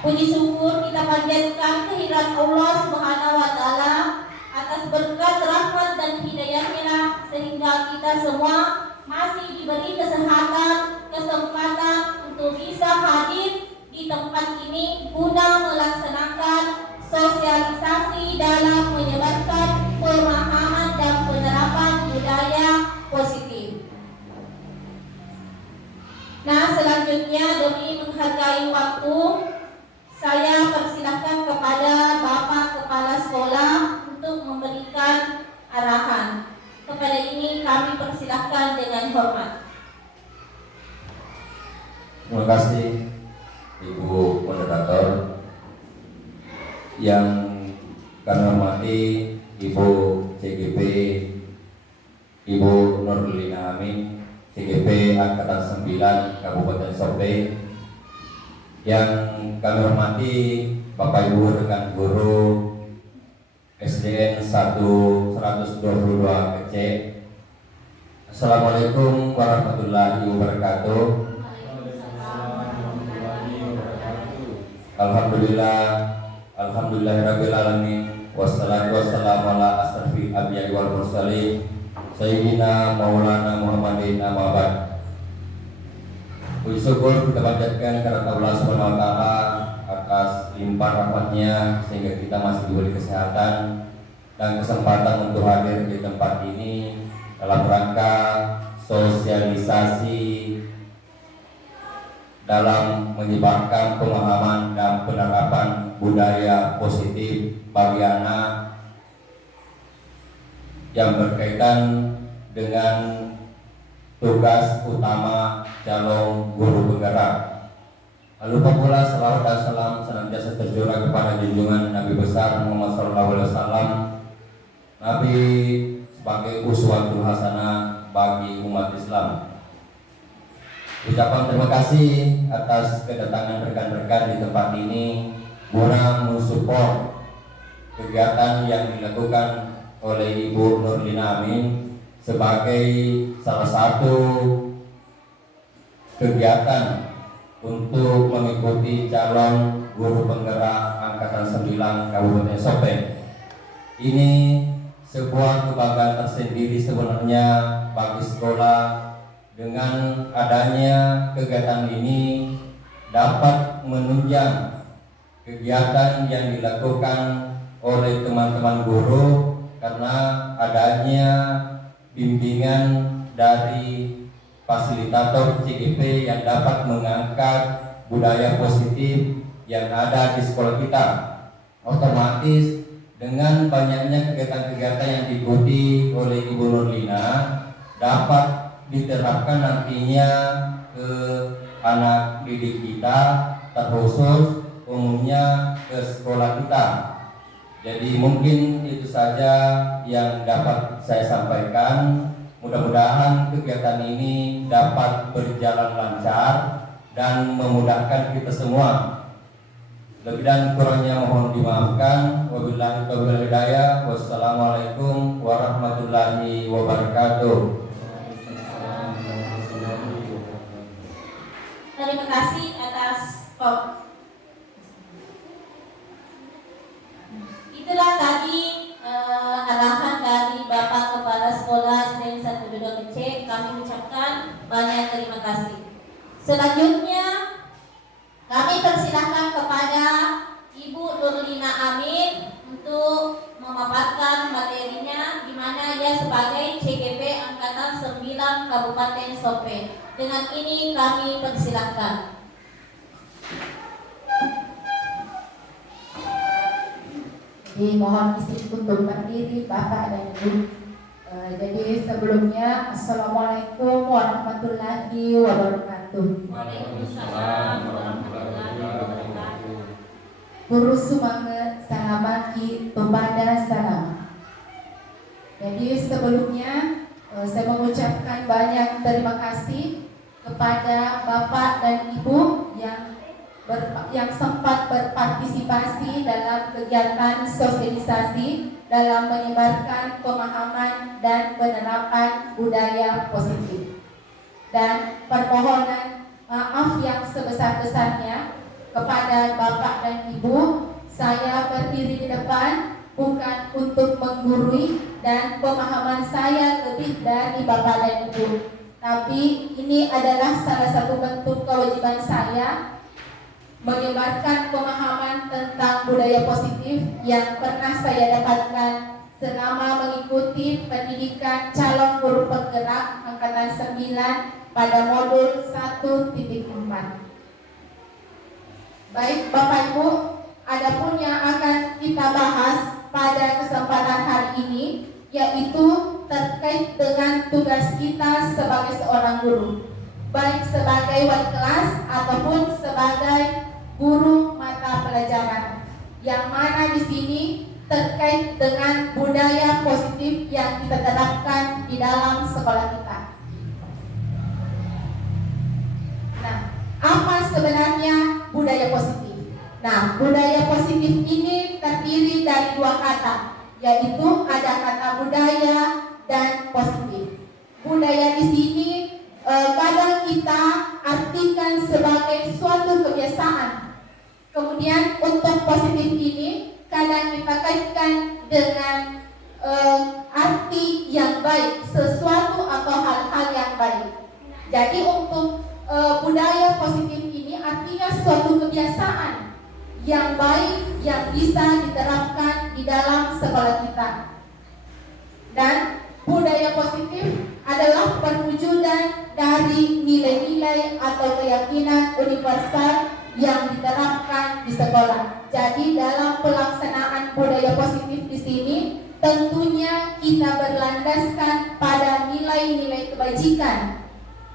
Puji syukur kita panjatkan kehadirat Allah Subhanahu wa taala atas berkat rahmat dan hidayahnya sehingga kita semua masih diberi kesehatan, kesempatan untuk bisa hadir di tempat ini guna melaksanakan sosialisasi dalam menyebarkan pemahaman dan penerapan budaya positif. Nah, selanjutnya demi menghargai waktu, saya persilahkan kepada Bapak Kepala Sekolah untuk memberikan arahan. Kepada ini kami persilahkan dengan hormat. Terima kasih Ibu Moderator. Yang kami hormati Ibu CGP, Ibu Nurlina Amin, CGP Angkatan 9 Kabupaten Sope. Yang kami hormati Bapak Ibu rekan guru SDN 122 Kecek. Assalamualaikum warahmatullahi wabarakatuh. Alhamdulillahirabbil alamin wassalatu wassalamu ala asrofil anbiya'i wal mursalin sayyidina maulana Muhammadin amma ba'd. Puji syukur kita panjatkan kepada Allah Subhanahu wa taala atas limpah rahmatnya sehingga kita masih diberi kesehatan dan kesempatan untuk hadir di tempat ini dalam rangka sosialisasi dalam menyebarkan pemahaman dan penerapan budaya positif bagi anak yang berkaitan dengan tugas utama calon guru penggerak. Lalu pula salawat dan salam senantiasa tercurah kepada junjungan Nabi besar Muhammad SAW, Nabi sebagai uswatul hasanah bagi umat Islam. Ucapan terima kasih atas kedatangan rekan-rekan di tempat ini guna mensupport kegiatan yang dilakukan oleh Ibu Nurlina Amin sebagai salah satu kegiatan untuk mengikuti calon guru penggerak Angkatan 9 Kabupaten Sope. Ini sebuah kebanggaan tersendiri sebenarnya bagi sekolah. Dengan adanya kegiatan ini dapat menunjang kegiatan yang dilakukan oleh teman-teman guru karena adanya bimbingan dari fasilitator CGP yang dapat mengangkat budaya positif yang ada di sekolah kita. Otomatis dengan banyaknya kegiatan-kegiatan yang diikuti oleh Ibu Nurlina dapat diterapkan nantinya ke anak didik kita, terkhusus umumnya ke sekolah kita. Jadi mungkin itu saja yang dapat saya sampaikan. Mudah-mudahan kegiatan ini dapat berjalan lancar dan memudahkan kita semua. Lebih dan kurangnya mohon dimaafkan. Wabillahi taufiq wal hidayah. Wassalamualaikum warahmatullahi wabarakatuh. Terima kasih atas itulah tadi arahan dari Bapak Kepala Sekolah SDN 122 Kecek. Kami ucapkan banyak terima kasih. Selanjutnya kami persilahkan kepada Ibu Nurlina Amin untuk memaparkan materinya di mana ia sebagai CGP Angkatan 9 Kabupaten Sope. Dengan ini kami persilahkan. Mohon izin untuk berdiri Bapak dan Ibu. Jadi sebelumnya Assalamualaikum warahmatullahi wabarakatuh. Waalaikumsalam warahmatullahi wabarakatuh. Guru semangat salamaki kepada salam. Jadi sebelumnya saya mengucapkan banyak terima kasih kepada Bapak dan Ibu yang sempat berpartisipasi dalam kegiatan sosialisasi dalam menyebarkan pemahaman dan penerapan budaya positif. Dan permohonan maaf yang sebesar-besarnya kepada Bapak dan Ibu, saya berdiri di depan bukan untuk menggurui dan pemahaman saya lebih dari Bapak dan Ibu, tapi ini adalah salah satu bentuk kewajiban saya menyebarkan pemahaman tentang budaya positif yang pernah saya dapatkan selama mengikuti pendidikan calon guru penggerak angkatan 9 pada modul 1.4. Baik Bapak Ibu, adapun yang akan kita bahas pada kesempatan hari ini yaitu terkait dengan tugas kita sebagai seorang guru, baik sebagai wali kelas ataupun sebagai guru mata pelajaran, yang mana di sini terkait dengan budaya positif yang kita terapkan di dalam sekolah kita. Nah, apa sebenarnya budaya positif? Nah, budaya positif ini terdiri dari dua kata, yaitu ada kata budaya dan positif. Budaya di sini kadang kita artikan sebagai suatu kebiasaan. Kemudian untuk positif ini kadang kita kaitkan dengan arti yang baik, sesuatu atau hal-hal yang baik. Jadi untuk budaya positif ini artinya suatu kebiasaan yang baik yang bisa diterapkan di dalam sekolah kita. Dan budaya positif adalah perwujudan dari nilai-nilai atau keyakinan universal yang diterapkan di sekolah. Jadi dalam pelaksanaan budaya positif di sini tentunya kita berlandaskan pada nilai-nilai kebajikan,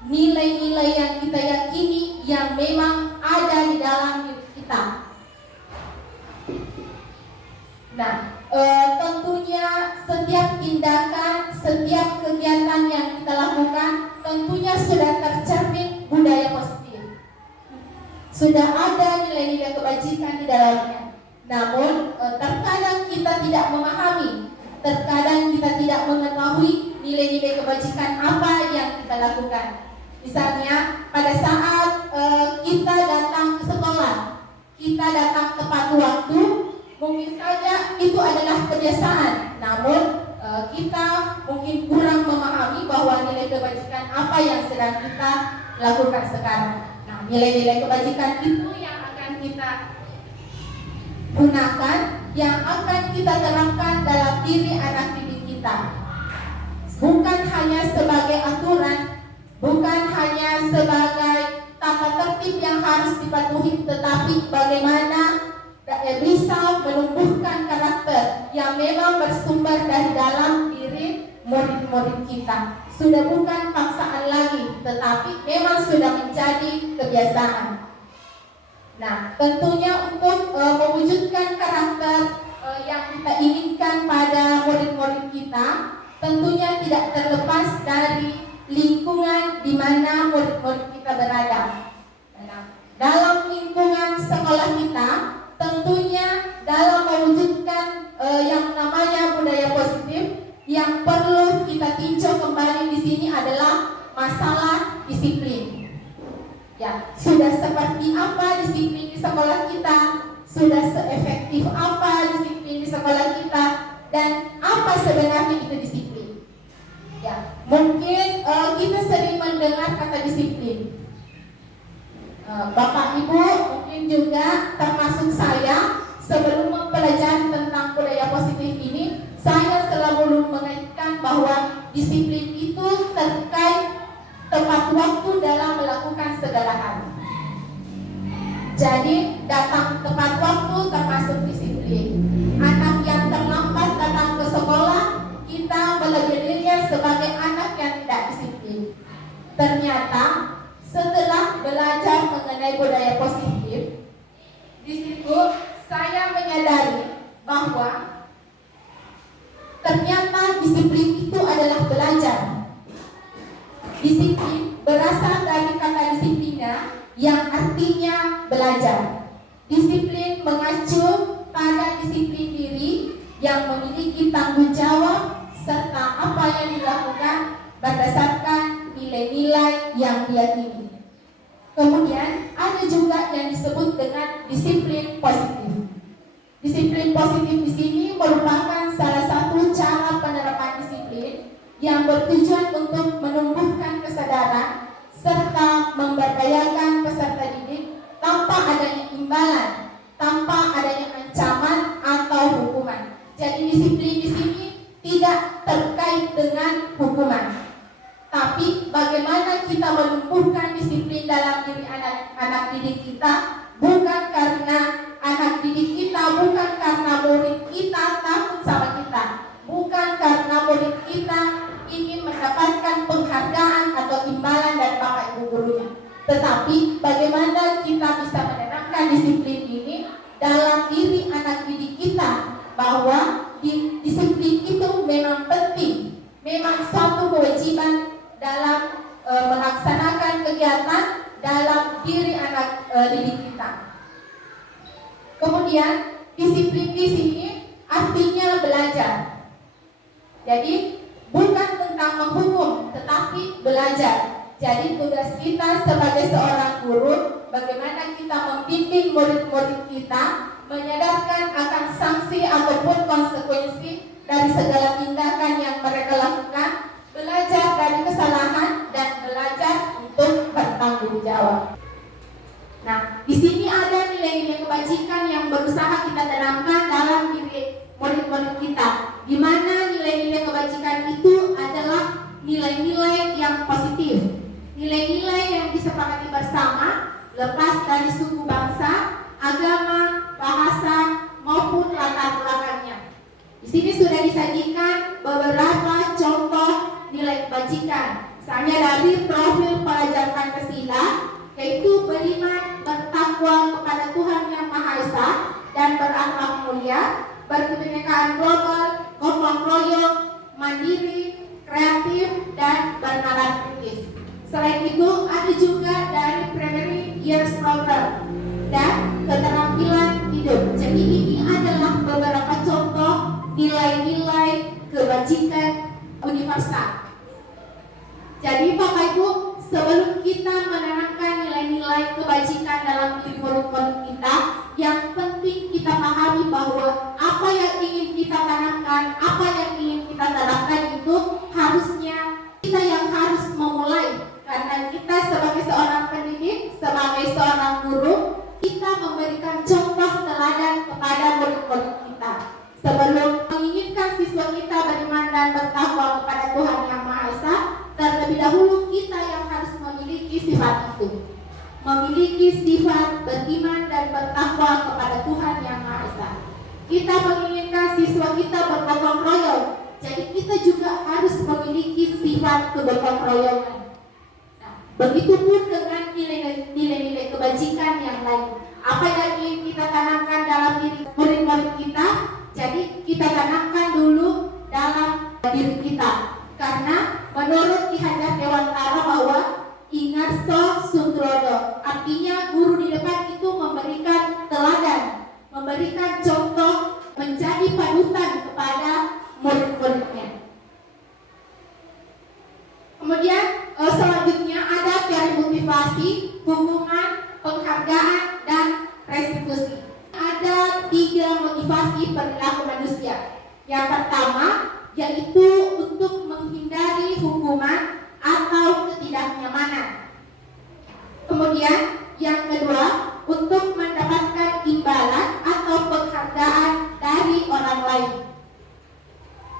nilai-nilai yang kita yakini yang memang ada di dalam diri kita. Nah, tentunya setiap tindakan, setiap kegiatan yang kita lakukan tentunya sudah tercermin budaya positif. Sudah ada nilai-nilai kebajikan di dalamnya. Namun terkadang kita tidak memahami, terkadang kita tidak mengetahui nilai-nilai kebajikan apa yang kita lakukan. Misalnya pada saat kita datang ke sekolah, kita datang tepat waktu, mungkin saja itu adalah kebiasaan. Namun kita mungkin kurang memahami bahwa nilai kebajikan apa yang sedang kita lakukan sekarang. Nah, nilai-nilai kebajikan itu yang akan kita gunakan, yang akan kita terapkan dalam diri anak didik kita. Bukan hanya sebagai aturan, bukan hanya sebagai tata tertib yang harus dipatuhi, tetapi bagaimana bisa menumbuhkan karakter yang memang bersumber dari dalam diri murid-murid kita. Sudah bukan paksaan lagi, tetapi memang sudah menjadi kebiasaan. Nah, tentunya untuk mewujudkan karakter yang kita inginkan pada murid-murid kita, tentunya tidak terlepas dari lingkungan di mana murid-murid kita berada. Nah, dalam lingkungan sekolah kita, tentunya dalam mewujudkan yang namanya budaya positif, yang perlu kita tinjau kembali di sini adalah masalah disiplin. Ya, sudah seperti apa disiplin di sekolah kita? Sudah seefektif apa disiplin di sekolah kita? Dan apa sebenarnya itu disiplin? Ya, mungkin kita sering mendengar kata disiplin. Bapak Ibu mungkin juga termasuk saya, sebelum mempelajari tentang budaya positif ini, saya selalu mengaitkan bahwa disiplin itu terkait tepat waktu dalam melakukan segala hal. Jadi datang tepat waktu termasuk disiplin. Anak yang terlambat datang ke sekolah, kita melabelinya sebagai anak yang tidak disiplin. Ternyata setelah belajar mengenai budaya positif, di situ saya menyadari bahwa ternyata disiplin itu adalah belajar. Disiplin berasal dari kata disiplina yang artinya belajar. Disiplin mengacu pada disiplin diri yang memiliki tanggung jawab serta apa yang dilakukan berdasarkan nilai-nilai yang diyakini. Kemudian ada juga yang disebut dengan disiplin positif. Disiplin positif di sini merupakan salah satu cara penerapan disiplin yang bertujuan untuk menumbuhkan kesadaran serta memberdayakan peserta didik tanpa adanya imbalan, tanpa adanya ancaman atau hukuman. Jadi disiplin di sini tidak terkait dengan hukuman, tapi bagaimana kita menumbuhkan disiplin dalam diri anak didik kita, bukan karena anak didik kita, bukan karena murid kita takut sama kita, bukan karena murid kita ingin mendapatkan penghargaan atau imbalan dari bapak ibu gurunya, tetapi bagaimana kita bisa menanamkan disiplin ini dalam diri anak didik kita, bahwa disiplin itu memang penting, memang suatu kewajiban dalam melaksanakan kegiatan dalam diri anak didik kita. Kemudian disiplin di sini artinya belajar. Jadi bukan tentang menghukum, tetapi belajar. Jadi tugas kita sebagai seorang guru, bagaimana kita membimbing murid-murid kita menyadarkan akan sanksi ataupun konsekuensi dari segala tindakan yang mereka lakukan, belajar dari kesalahan dan belajar untuk bertanggung jawab. Nah, di sini ada nilai-nilai kebajikan yang berusaha kita tanamkan dalam diri murid-murid kita, di mana nilai-nilai kebajikan itu adalah nilai-nilai yang positif, nilai-nilai yang disepakati bersama, lepas dari suku bangsa, agama, bahasa maupun latar belakangnya. Di sini sudah disajikan beberapa contoh nilai kebajikan, misalnya dari profil pelajar Pancasila, yaitu beriman, bertakwa kepada Tuhan Yang Maha Esa dan berakhlak mulia, berkebinekaan global, gotong royong, mandiri, kreatif, dan bernalar kritis. Selain itu ada juga dari Primary Years Program dan keterampilan hidup. Jadi ini adalah beberapa contoh nilai-nilai kebajikan universal. Jadi Bapak Ibu, sebelum kita menanamkan nilai-nilai kebajikan dalam diri murid-murid kita, yang penting kita pahami bahwa apa yang ingin kita tanamkan, apa yang ingin kita tanamkan itu harusnya kita yang harus memulai. Karena kita sebagai seorang pendidik, sebagai seorang guru, kita memberikan contoh teladan kepada murid-murid kita. Sebelum menginginkan siswa kita beriman dan bertakwa kepada Tuhan Yang Maha Esa, terlebih dahulu kita yang harus memiliki sifat itu, memiliki sifat beriman dan bertakwa kepada Tuhan Yang Maha Esa. Kita menginginkan siswa kita bergotong royong, jadi kita juga harus memiliki sifat kegotong royongan. Begitupun dengan nilai-nilai kebajikan yang lain. Apa yang ingin kita tanamkan dalam diri murid-murid kita, jadi kita tanamkan dulu dalam diri kita. Karena menurut Ki Hajar Dewantara bahwa ingarso suntrodo, artinya guru di depan itu memberikan teladan, memberikan contoh, menjadi panutan kepada murid-muridnya. Kemudian selanjutnya ada teori motivasi, hukuman, penghargaan, dan restitusi. Ada 3 motivasi perilaku manusia. Yang pertama yaitu untuk menghindari hukuman atau ketidaknyamanan. Kemudian yang kedua untuk mendapatkan imbalan atau penghargaan dari orang lain.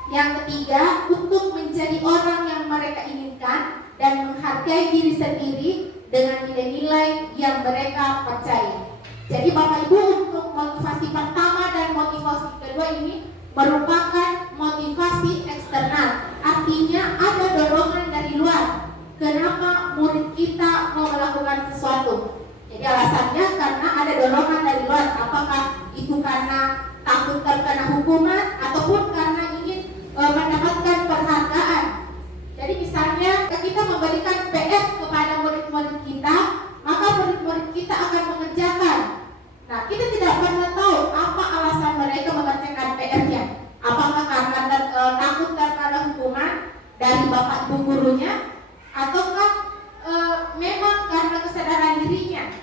Yang ketiga, untuk menjadi orang yang mereka inginkan dan menghargai diri sendiri dengan nilai-nilai yang mereka percaya. Jadi Bapak Ibu, untuk motivasi pertama dan motivasi kedua ini merupakan motivasi eksternal. Artinya ada dorongan dari luar. Kenapa murid kita mau melakukan sesuatu? Jadi alasannya karena ada dorongan dari luar. Apakah itu karena takut terkena hukuman ataupun karena ingin mendapatkan penghargaan. Jadi misalnya kita memberikan PR kepada murid-murid kita, maka murid-murid kita akan mengerjakan. Nah, kita tidak pernah tahu apa alasan mereka mengerjakan PR-nya. Apakah karena takut terkena hukuman dari bapak ibu gurunya, ataukah memang karena kesadaran dirinya.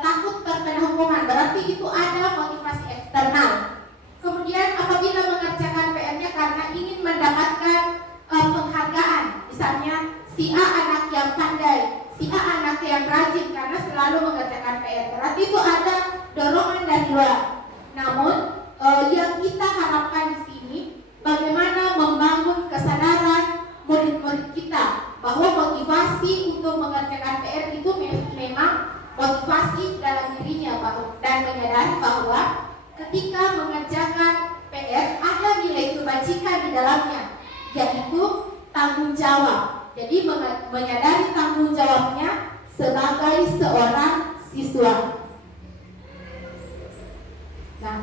takut terkena hukuman, berarti itu ada motivasi eksternal. Kemudian apabila mengerjakan PR-nya karena ingin mendapatkan penghargaan, misalnya si A anak yang pandai, si A anak yang rajin karena selalu mengerjakan PR, berarti itu ada dorongan dari luar. Namun yang kita harapkan di sini bagaimana membangun kesadaran murid-murid kita bahwa motivasi untuk mengerjakan PR itu memang motivasi dalam dirinya, dan menyadari bahwa ketika mengerjakan PR ada nilai kebajikan di dalamnya, yaitu tanggung jawab. Jadi menyadari tanggung jawabnya sebagai seorang siswa. Nah,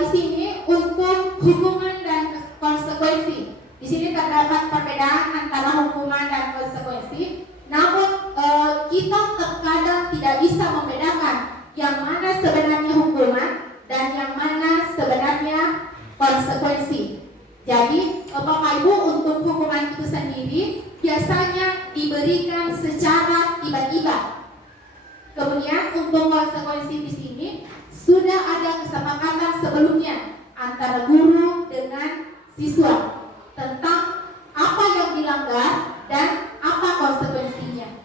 di sini untuk hukuman dan konsekuensi, di sini terdapat perbedaan antara hukuman dan konsekuensi. Namun kita terkadang tidak bisa membedakan yang mana sebenarnya hukuman dan yang mana sebenarnya konsekuensi. Jadi Bapak Ibu, untuk hukuman itu sendiri biasanya diberikan secara tiba-tiba. Kemudian untuk konsekuensi di sini sudah ada kesepakatan sebelumnya antara guru dengan siswa tentang apa yang dilanggar dan apa konsekuensinya.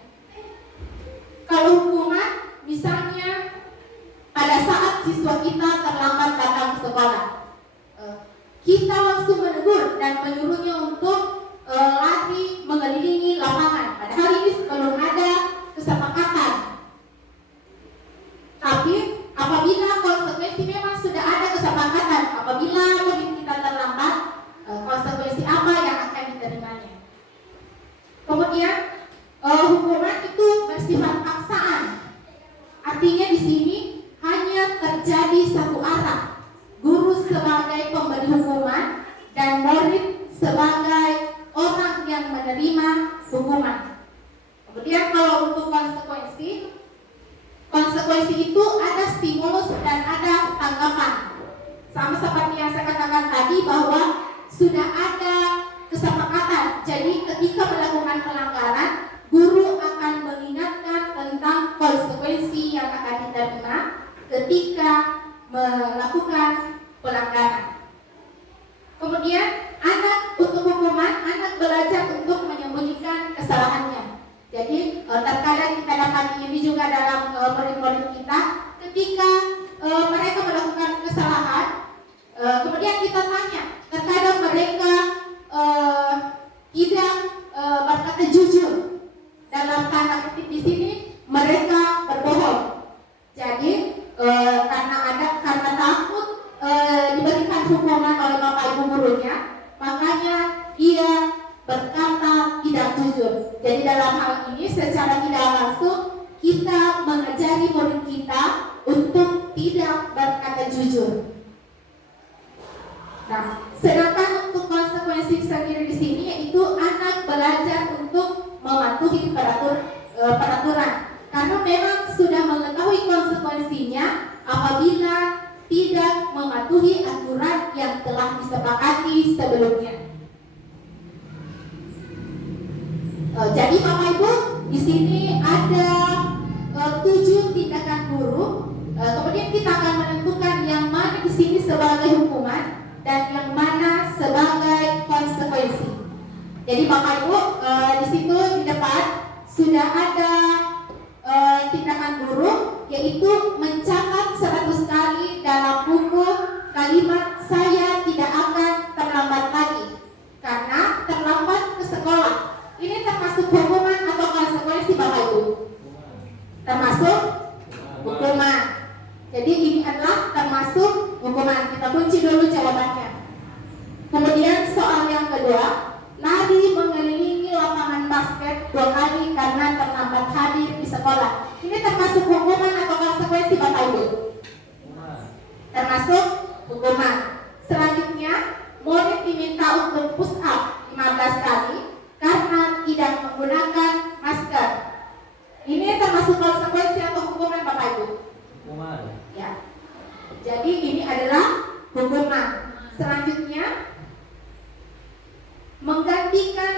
Kalau hukuman, misalnya pada saat siswa kita terlambat datang ke sekolah, kita langsung menegur dan menyuruhnya untuk lari mengelilingi lapangan. Padahal ini belum ada kesepakatan. Tapi apabila konsekuensi memang sudah ada kesepakatan, apabila murid kita terlambat, konsekuensi apa yang akan diterimanya. Kemudian hukuman itu bersifat paksaan. Artinya di sini hanya terjadi satu arah. Guru sebagai pemberi hukuman dan murid sebagai orang yang menerima hukuman. Kemudian kalau untuk konsekuensi itu ada stimulus dan ada tanggapan. Sama seperti yang saya katakan tadi bahwa sudah ada kesepakatan. Jadi ketika melakukan pelanggaran, guru akan mengingatkan tentang konsekuensi yang akan diterima ketika melakukan pelanggaran. Kemudian untuk hukuman, anak belajar untuk menyembunyikan kesalahannya. Jadi terkadang kita dapat ini juga dalam murid-murid kita, ketika mereka melakukan kesalahan, kemudian kita tanya, terkadang mereka tidak berkata jujur. Dalam tanda kutip di sini mereka berbohong. Jadi karena takut diberikan hukuman oleh bapak ibu gurunya, makanya dia berkata tidak jujur. Jadi dalam hal ini secara tidak langsung kita mengajari murid kita untuk tidak berkata jujur. Nah, sedangkan untuk konsekuensi sendiri di sini yaitu anak belajar untuk mematuhi peraturan, karena memang sudah mengetahui konsekuensinya apabila tidak mematuhi aturan yang telah disepakati sebelumnya. Jadi Bapak Ibu, di sini ada 7 tindakan guru. Kemudian kita akan menentukan yang mana di sini sebagai hukuman dan yang mana sebagai konsekuensi. Jadi Bapak Ibu, di situ di depan sudah ada tindakan guru, yaitu mencatat 100 kali dalam buku kalimat "saya tidak akan terlambat lagi" karena terlambat ke sekolah. Ini termasuk hukuman atau konsekuensi Bapak Ibu? Termasuk hukuman. Jadi ini adalah termasuk hukuman. Kita kunci dulu jawabannya. Kemudian soal yang kedua, lari mengelilingi lapangan basket 2 kali karena terlambat hadir di sekolah. Ini termasuk hukuman atau konsekuensi Bapak Ibu? Termasuk hukuman. Selanjutnya, murid diminta untuk push up 15 kali karena tidak menggunakan masker. Ini termasuk konsekuensi atau hukuman Bapak Ibu? Hukuman. Ya. Jadi ini adalah hukuman. Selanjutnya, menggantikan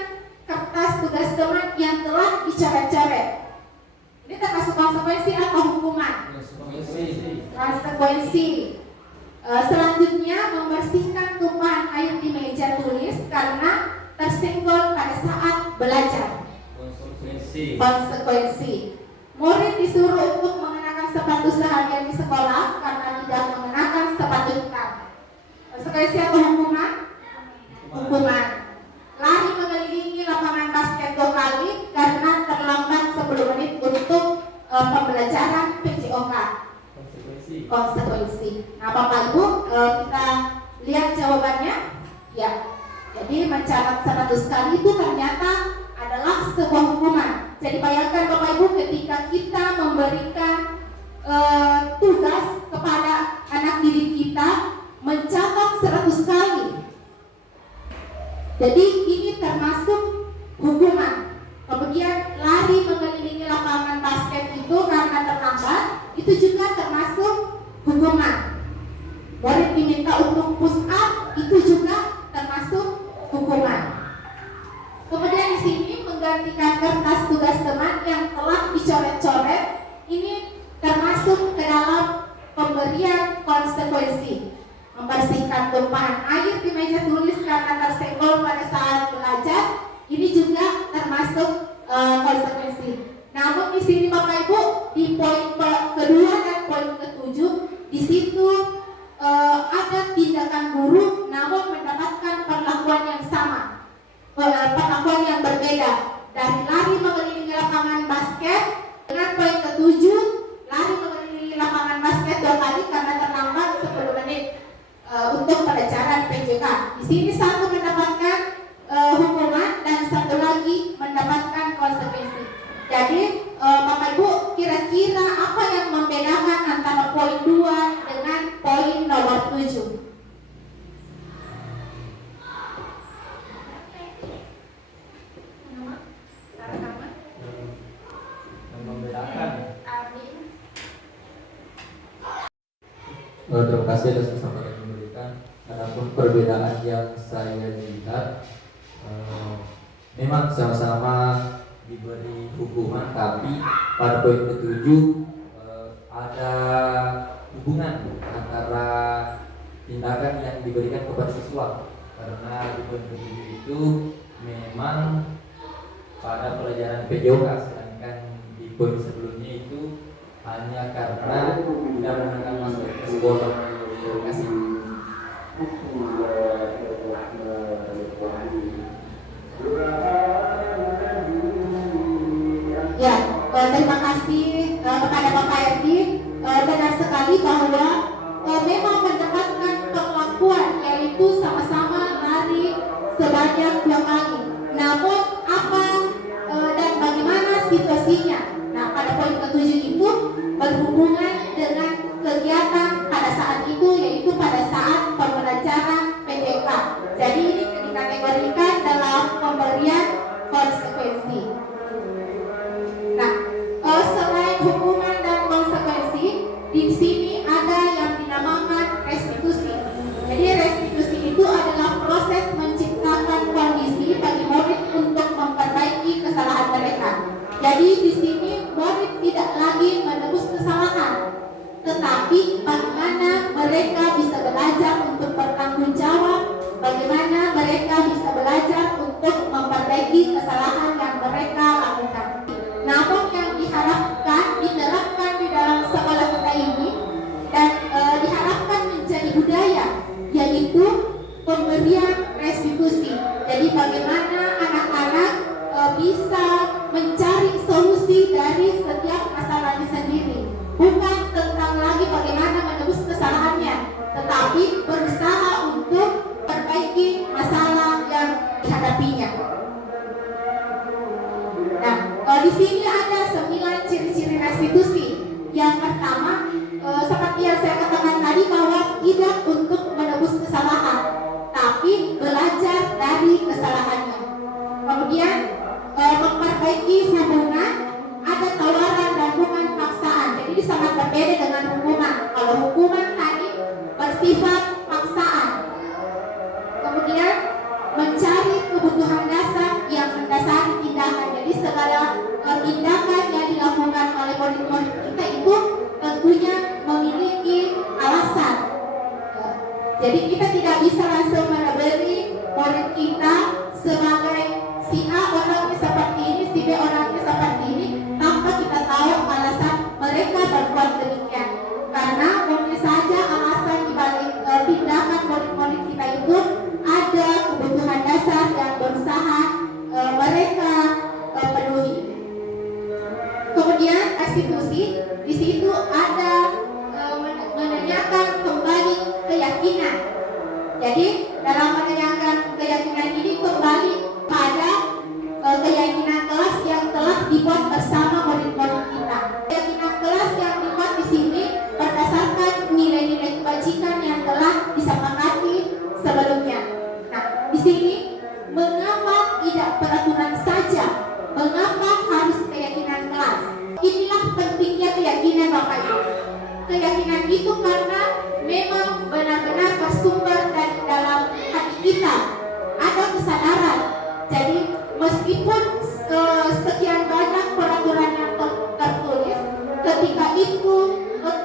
kertas tugas teman yang telah dicoret-coret. Ini termasuk konsekuensi atau hukuman? Konsekuensi. Selanjutnya membersihkan tumpahan air di meja tulis karena tersenggol pada saat belajar. Konsekuensi. Murid disuruh untuk mengenakan sepatu seharian di sekolah karena tidak mengenakan sepatu hitam. Konsekuensi atau hukuman? Hukuman. Lari mengelilingi lapangan basket 2 kali karena terlambat 10 menit untuk pembelajaran PJOK. Konsekuensi. Nah, Bapak Ibu, kita lihat jawabannya. Ya. Jadi mencatat 100 kali itu ternyata adalah sebuah hukuman. Jadi bayangkan Bapak Ibu, ketika kita memberikan tugas kepada anak didik kita mencatat 100 kali. Jadi ini termasuk hukuman. Kemudian lari mengelilingi lapangan basket itu karena terlambat, itu juga termasuk hukuman. Murid diminta untuk push up, itu juga termasuk hukuman. Kemudian di sini menggantikan kertas tugas teman yang telah dicoret-coret, ini termasuk ke dalam pemberian konsekuensi. Membersihkan tumpahan air di meja tulis karena tersenggol pada saat belajar, ini juga termasuk konsekuensi. Namun di sini Bapak Ibu, di poin kedua dan poin ketujuh, di situ ada tindakan guru namun mendapatkan perlakuan yang sama, perlakuan yang berbeda. Dari lari mengelilingi lapangan basket dengan poin ketujuh, lari mengelilingi lapangan basket 2 kali karena terlambat 10 menit untuk pelajaran PJK. Di sini satu mendapatkan hukuman dan satu lagi mendapatkan konsekuensi. Jadi Bapak Ibu, kira-kira apa yang membedakan antara poin 2 dengan poin nomor 7? Terima kasih atas kesempatan yang diberikan. Adapun perbedaan yang saya lihat, memang sama-sama diberi hukuman, tapi pada poin ketujuh ada hubungan antara tindakan yang diberikan kepada siswa, karena di poin ketujuh itu memang pada pelajaran PJOK, sedangkan di poin sebelumnya itu hanya karena tidak menggunakan masker ke sekolah. Terima kasih. Ya, terima kasih kepada Bapak Erdi. Benar sekali bahwa memang mendapatkan perlakuan, yaitu sama-sama lari sebanyak 2 kali. Namun apa dan bagaimana situasinya? Nah, pada poin ketujuh itu berhubungan dengan kegiatan pada saat itu, yaitu pada saat pembelajaran PJK. Jadi ini dikategorikan dalam pemberian konsekuensi. Nah, selain hukuman dan konsekuensi, di sini ada yang dinamakan restitusi. Jadi restitusi itu adalah proses menciptakan kondisi bagi murid untuk memperbaiki kesalahan mereka. Jadi di sini murid tidak lagi menebus kesalahan, tetapi bagaimana mereka bisa belajar untuk bertanggung jawab, bagaimana mereka bisa belajar untuk memperbaiki kesalahan yang mereka lakukan. Namun yang diharapkan diterapkan di dalam sekolah kita ini dan diharapkan menjadi budaya, yaitu pemberian restitusi. Jadi bagaimana anak-anak bisa mencari solusi dari setiap masalahnya sendiri, bukan tentang lagi bagaimana menebus kesalahannya, tetapi berusaha untuk perbaiki masalah yang dihadapinya. Nah, Jadi kita tidak bisa langsung menabeli murid kita sebagai si A orangnya seperti ini, si B orangnya seperti ini, tanpa kita tahu alasan mereka berbuat demikian. Karena mungkin saja alasan dibalik tindakan murid-murid kita itu ada kebutuhan dasar yang berusaha mereka penuhi. Kemudian restitusi di situ ada menanyakan kembali keyakinan. Jadi dalam menanyakan keyakinan ini kembali pada keyakinan kelas yang telah dibuat bersama murid-murid kita. Keyakinan kelas yang dibuat di sini berdasarkan nilai-nilai kebajikan yang telah disepakati sebelumnya. Nah, di sini mengapa tidak peraturan saja? Mengapa harus keyakinan kelas? Inilah pentingnya keyakinan Bapak Ibu. Keyakinan itu karena memang benar-benar bersumber dari dalam hati kita. Ada kesadaran. Jadi meskipun sekian banyak peraturan yang tertulis, ketika itu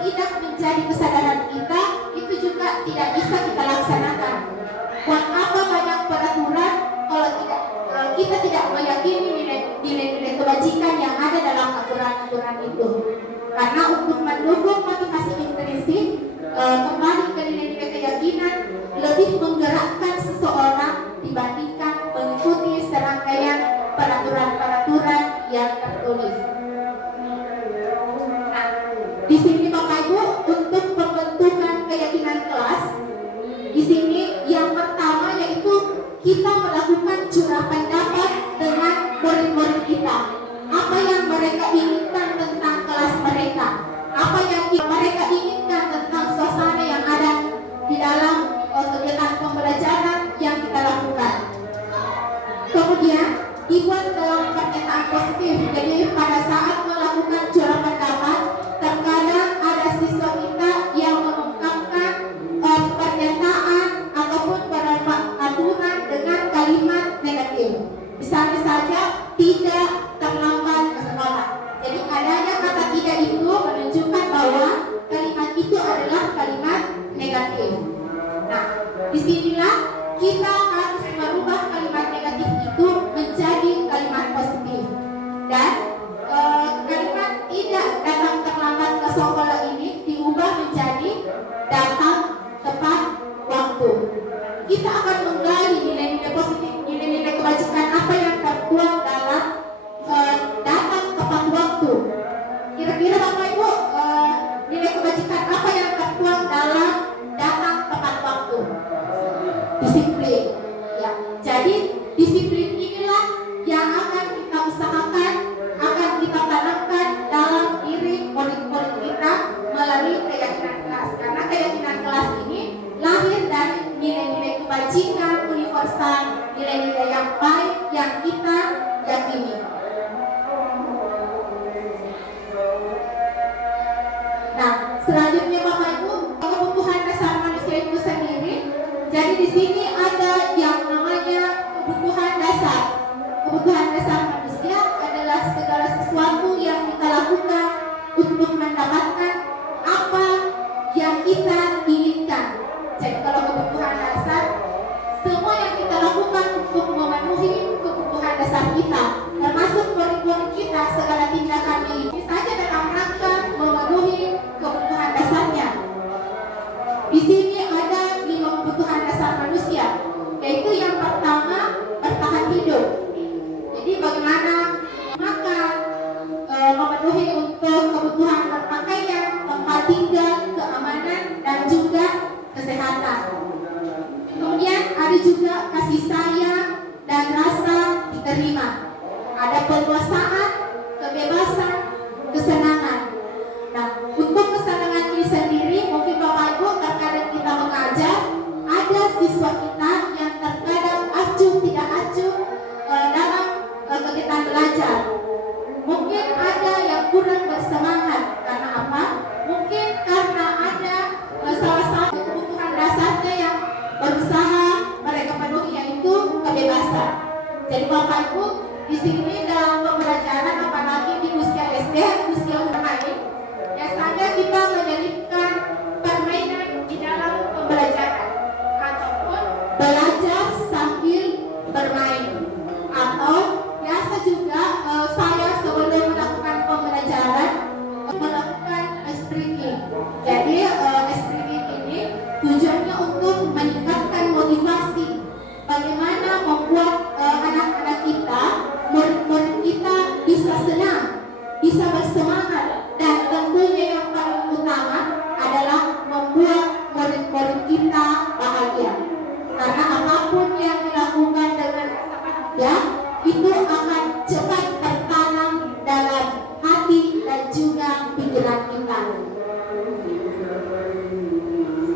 tidak menjadi kesadaran kita, itu juga tidak bisa kita laksanakan. Buat apa banyak peraturan kalau kita tidak meyakini nilai-nilai kebajikan yang ada dalam aturan-aturan itu? Karena untuk mendukung motivasi intrinsik, kembali ke nilai-nilai keyakinan lebih menggerakkan seseorang dibandingkan mengikuti serangkaian peraturan-peraturan yang tertulis. Nah, di sini Bapak Ibu untuk pembentukan keyakinan kelas, di sini yang pertama yaitu kita melakukan curah pendapat dengan murid-murid kita. Apa yang mereka inginkan tentang kelas mereka, apa yang mereka inginkan tentang suasana yang ada di dalam kegiatan pembelajaran yang kita lakukan. Kemudian dibuat dalam pernyataan positif. Jadi pada saat melakukan curah pendapat, terkadang ada siswa kita yang mengungkapkan pernyataan ataupun aturan dengan kalimat negatif. Misalnya saja tidak terlambat ke sekolah. Jadi adanya kata tidak itu menunjukkan bahwa kalimat itu adalah kalimat negatif. Nah, disinilah kita harus merubah kalimat negatif itu menjadi kalimat positif. Dan kalimat tidak datang terlambat ke sekolah ini diubah menjadi datang tepat waktu. Kita akan menggali nilai-nilai positif, nilai-nilai kebajikan apa yang tertuang dalam datang tepat waktu. Kira-kira Bapak Ibu nilai kebajikan apa yang tertuang dalam datang tepat waktu? Disiplin. Ya, jadi disiplin inilah yang akan kita usahakan, akan kita tanamkan dalam diri murid-murid kita melalui keyakinan kelas. Karena keyakinan kelas ini lahir dari nilai-nilai kebajikan universal, nilai-nilai yang baik yang kita yakini. Nah, selanjutnya Bapak Ibu, kebutuhan dasar manusia itu sendiri. Jadi di sini ada yang namanya kebutuhan dasar. Kebutuhan dasar manusia adalah segala sesuatu yang kita lakukan untuk mendapatkan apa yang kita inginkan. Jadi kalau kebutuhan dasar, semua yang kita lakukan untuk memenuhi kebutuhan dasar kita, termasuk murid-murid kita, segala tindakannya ini saja dalam rangka memenuhi kebutuhan dasarnya. Di sini ada 5 kebutuhan dasar manusia, yaitu yang pertama bertahan hidup. Jadi bagaimana makan, memenuhi untuk kebutuhan berpakaian, tempat tinggal, keamanan, dan juga kesehatan. Kemudian ada juga kasih sayang dan rasa diterima. Ada penguasaan, kebebasan, kesenangan. Nah, untuk kesenangan ini sendiri, mungkin Bapak Ibu terkadang kita mengajar, ada siswa kita yang terkadang acuh tidak acuh dalam kegiatan belajar. Mungkin ada yang kurang bersemangat. Karena apa? Mungkin karena ada salah satu kebutuhan dasarnya yang berusaha mereka penuhi, yaitu kebebasan. Jadi Bapak Ibu, di sini dalam pembelajaran, apalagi di usia SD, usia remaja, biasanya kita menyelipkan permainan di dalam pembelajaran. bisa bersemangat, dan tentunya yang paling utama adalah membuat murid-murid kita bahagia. Karena apapun yang dilakukan dengan rasa bahagia itu akan cepat tertanam dalam hati dan juga pikiran kita.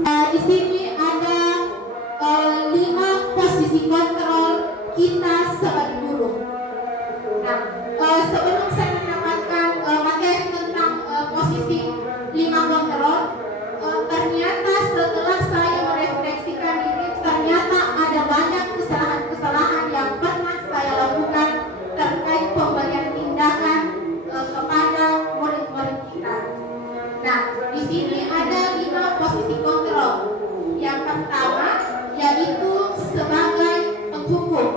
Di sini ada 5 posisi kontrol kita sebagai guru. Nah, sebelum saya mendapatkan materi tentang posisi 5 kontrol, ternyata setelah saya merefleksikan diri, ternyata ada banyak kesalahan-kesalahan yang pernah saya lakukan terkait pemberian tindakan kepada murid-murid kita. Nah, di sini ada 5 posisi kontrol. Yang pertama yaitu sebagai penghukum.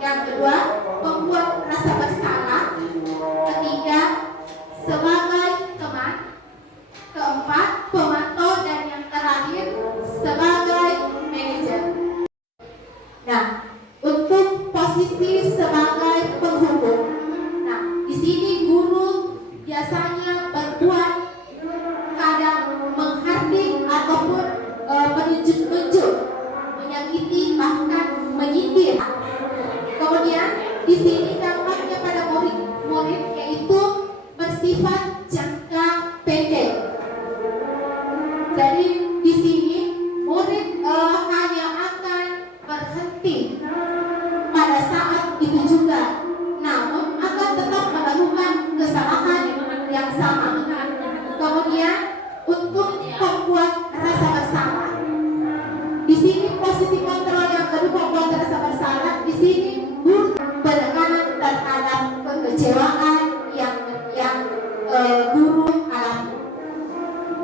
Yang kedua, membuat rasa bersalah. Ketiga, sebagai teman. Keempat, pemantau, dan yang terakhir sebagai manajer. Nah, untuk posisi sebagai penghukum. Nah, di sini guru biasanya berbuat kadang menghardik ataupun menunjuk-nunjuk, menyakiti, bahkan menyindir. Kemudian di sini dampaknya pada murid-murid yaitu bersifat jangka pendek. Jadi di sini murid hanya akan berhenti pada saat itu juga, namun akan tetap melakukan kesalahan yang sama. Kemudian untuk membuat rasa bersalah, di sini posisi kontrol yang kedua, membuat rasa bersalah. Di sini penekanan terhadap kekecewaan yang guru alami.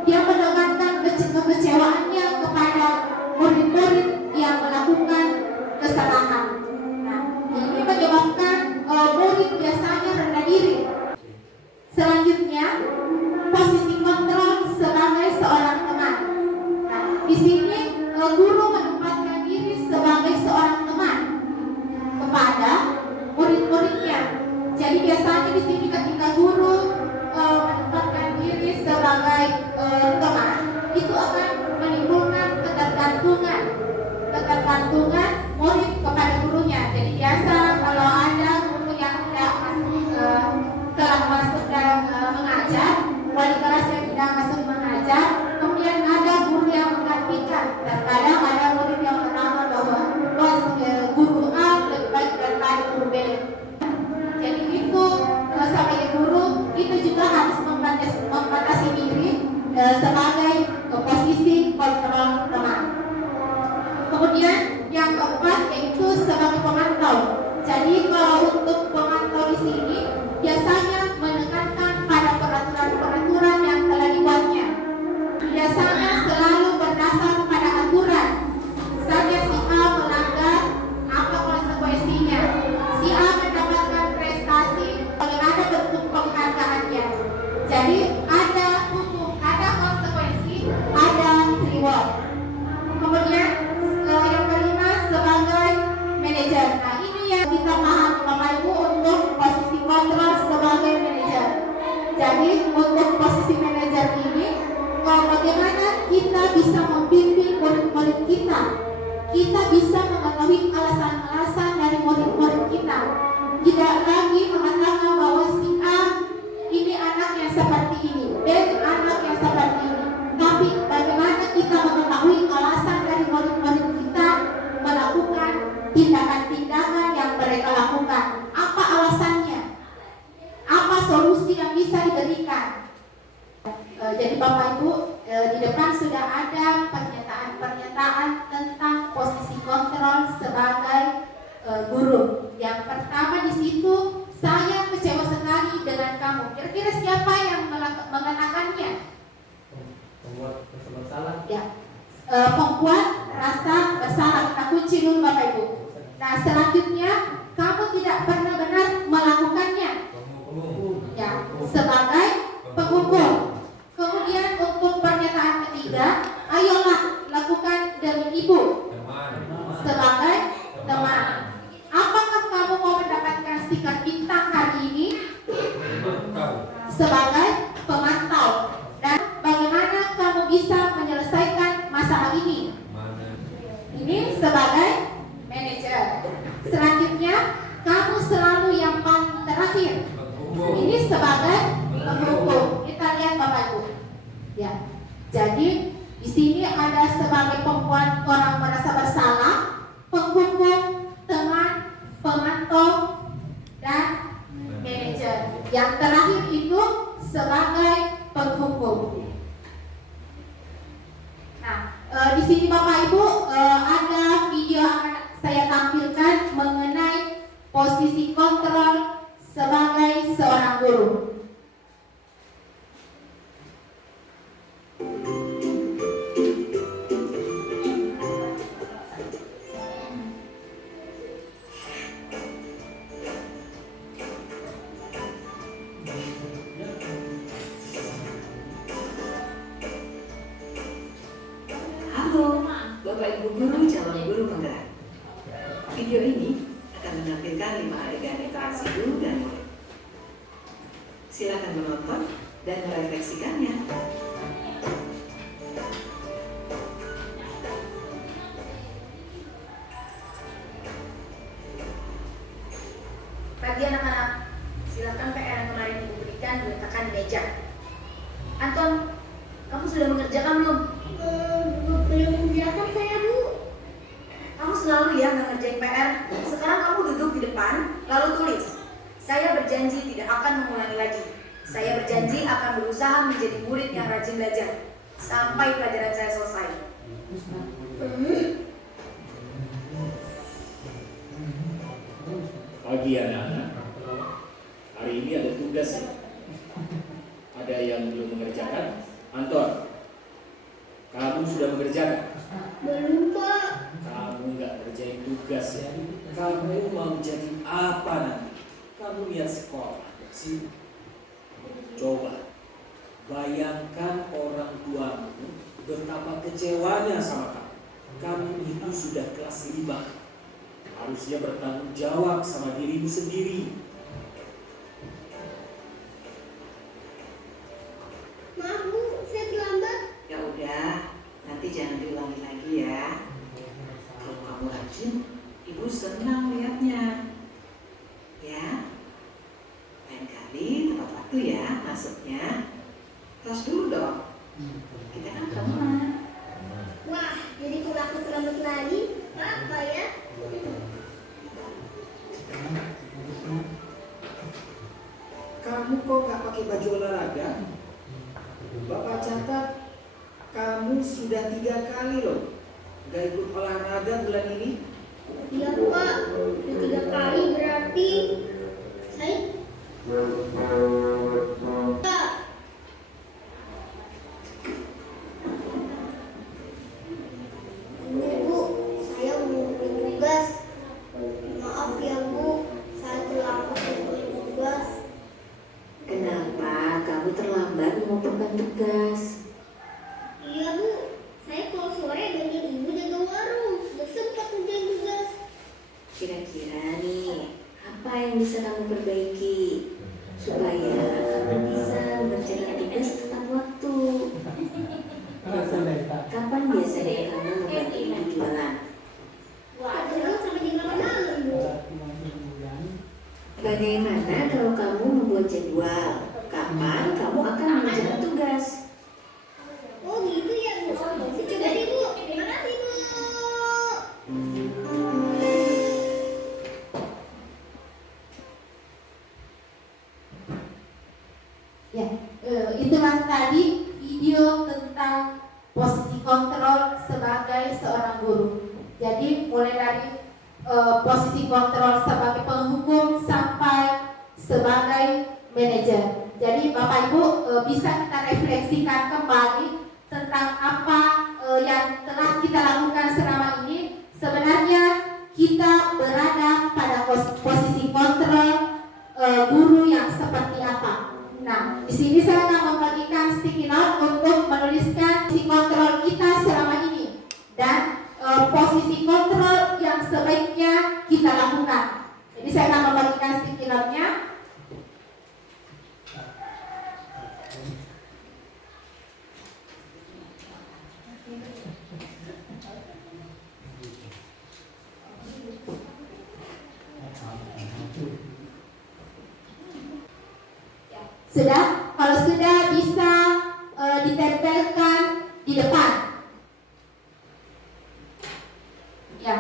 Dia menekankan kekecewaannya kepada murid-murid yang melakukan kesalahan. Nah, ini menyebabkan murid biasanya rendah diri. Selanjutnya, posisi kontrol sebagai seorang teman. Nah, di sini guru menempatkan diri sebagai seorang teman kepada murid-muridnya. Jadi biasanya di sini ketika guru menempatkan diri sebagai teman, itu akan menimbulkan ketergantungan murid kepada gurunya. Jadi biasa kalau ada guru yang telah masuk dalam mengajar, wali kelas yang tidak masuk mengajar, kemudian ada guru yang menggantikan. Terkadang ada murid yang menganggap bahwa guru A lebih baik daripada guru B. Jadi itu sebagai guru itu juga harus membatasi diri sebagai posisi kontrol teman. Kemudian yang keempat yaitu sebagai pemantau. Jadi kalau untuk pemantau di sini biasanya menekankan pada peraturan-peraturan yang telah dibuatnya. Biasanya selalu berdasar pada aturan. Misalnya si A melanggar, apa konsekuensinya? Si A mendapatkan prestasi, bagaimana bentuk penghargaannya? Jadi ada hukum, ada konsekuensi, ada reward. Kemudian yang kelima sebagai manajer. Nah, ini yang kita paham Bapak Ibu untuk posisi kontrol sebagai manajer. Jadi untuk posisi manajer ini, bagaimana kita bisa membimbing murid-murid kita. Kita bisa mengetahui alasan-alasan dari murid-murid kita. Tidak lagi mengatakan bahwa si A ini anak yang seperti ini, B anak yang seperti ini. Tapi bagaimana kita mengetahui alasan dari murid-murid kita melakukan tindakan-tindakan yang mereka lakukan. Apa alasannya? Apa solusi yang bisa diberikan? Jadi Bapak Ibu, di depan sudah ada pernyataan tentang posisi kontrol sebagai guru. Yang pertama di situ, saya kecewa sekali dengan kamu. Kira-kira siapa yang mengatakannya? Membuat rasa bersalah. Ya, membuat rasa bersalah. Kita kunci dulu Bapak Ibu. Nah, selanjutnya kamu tidak pernah benar melakukannya. Ya, sebagai penghukum. Kemudian untuk pernyataan ketiga, ayolah lakukan demi ibu sebagai teman. Apakah kamu mau mendapatkan stiker bintang hari ini? sebagai pemantau. Dan bagaimana kamu bisa menyelesaikan masalah ini? Ini sebagai manajer. Selanjutnya, kamu selalu yang paling terakhir. Ini sebagai penghukum. Kita lihat Bapak Ibu. Ya. Jadi di sini ada sebagai pembuat orang merasa bersalah, penghukum, teman, pemantau, dan manajer. Yang terakhir itu sebagai penghukum. Nah, di sini Bapak Ibu ada video akan saya tampilkan mengenai posisi kontrol sebagai seorang guru. Halo, Bapak Ibu Guru calon guru penggerak. Video ini akan menampilkan 5 adegan interaksi guru dan murid. Silakan menonton dan merefleksikannya. Pagi anak-anak, silakan PR yang kemarin Ibu berikan diletakkan di meja. Anton, kamu sudah mengerjakan belum? Belum mengerjakan saya, Bu. Kamu selalu ya nggak ngerjain PR. Sekarang kamu duduk di depan, lalu tulis. Saya berjanji tidak akan mengulangi lagi. Saya berjanji akan berusaha menjadi murid yang rajin belajar sampai pelajaran saya selesai. Pagi anak-anak, hari ini ada tugas ya. Ada yang belum mengerjakan? Anton, kamu sudah mengerjakan? Belum, Pak. Kamu nggak kerjain tugas ya? Kamu mau jadi apa nanti? Kamu lihat sekolah nggak sih? Coba bayangkan orang tuamu betapa kecewanya sama kamu. Kamu itu sudah kelas 5. Harusnya bertanggung jawab sama dirimu sendiri. Maaf, Bu, saya terlambat. Ya udah, nanti jangan diulangi lagi ya. Kalau kamu rajin, Ibu senang lihatnya. Ya, lain kali tepat waktu ya masuknya. Kelas dulu dong. Kita kan teman. Wah, jadi kalau aku terlambat lagi, apa ya? Kamu kok gak pakai baju olahraga? Bapak catat, kamu sudah 3 kali loh gak ikut olahraga bulan ini. Iya, Pak. Udah 3 kali berarti saya. Pak. Ini, Bu, saya mau bikin tugas. Maaf ya, Bu, saya terlambat bikin tugas. Kenapa kamu terlambat mengumpulkan tugas? Iya, Bu, saya kalau sore banyak ibu jaga warung, gak sempat ngerjain tugas. Kira-kira nih, apa yang bisa kamu perbaiki supaya kamu bisa mengerjakan tugas tepat waktu? Kapan biasanya kamu membantu ibu jualan? Kadang sampai di malam-malam, Bu. Bagaimana kalau kamu membuat jadwal? Kapan kamu akan mengerjakan tugas? Oh gitu ya, Bu. Coba deh, Bu. Terima kasih, Bu. Ya, itulah tadi video tentang posisi kontrol sebagai seorang guru. Jadi mulai dari posisi kontrol sebagai penghukum sampai sebagai manajer. Jadi Bapak Ibu bisa kita refleksikan kembali tentang apa yang telah kita lakukan selama ini. Sebenarnya kita berada pada posisi kontrol guru yang seperti apa. Nah, di sini saya akan membagikan sticky note untuk menuliskan si kontrol kita selama ini dan posisi kontrol yang sebaiknya kita lakukan. Jadi saya akan membagikan sticky note-nya. Sudah? Kalau sudah bisa ditempelkan di depan. Ya.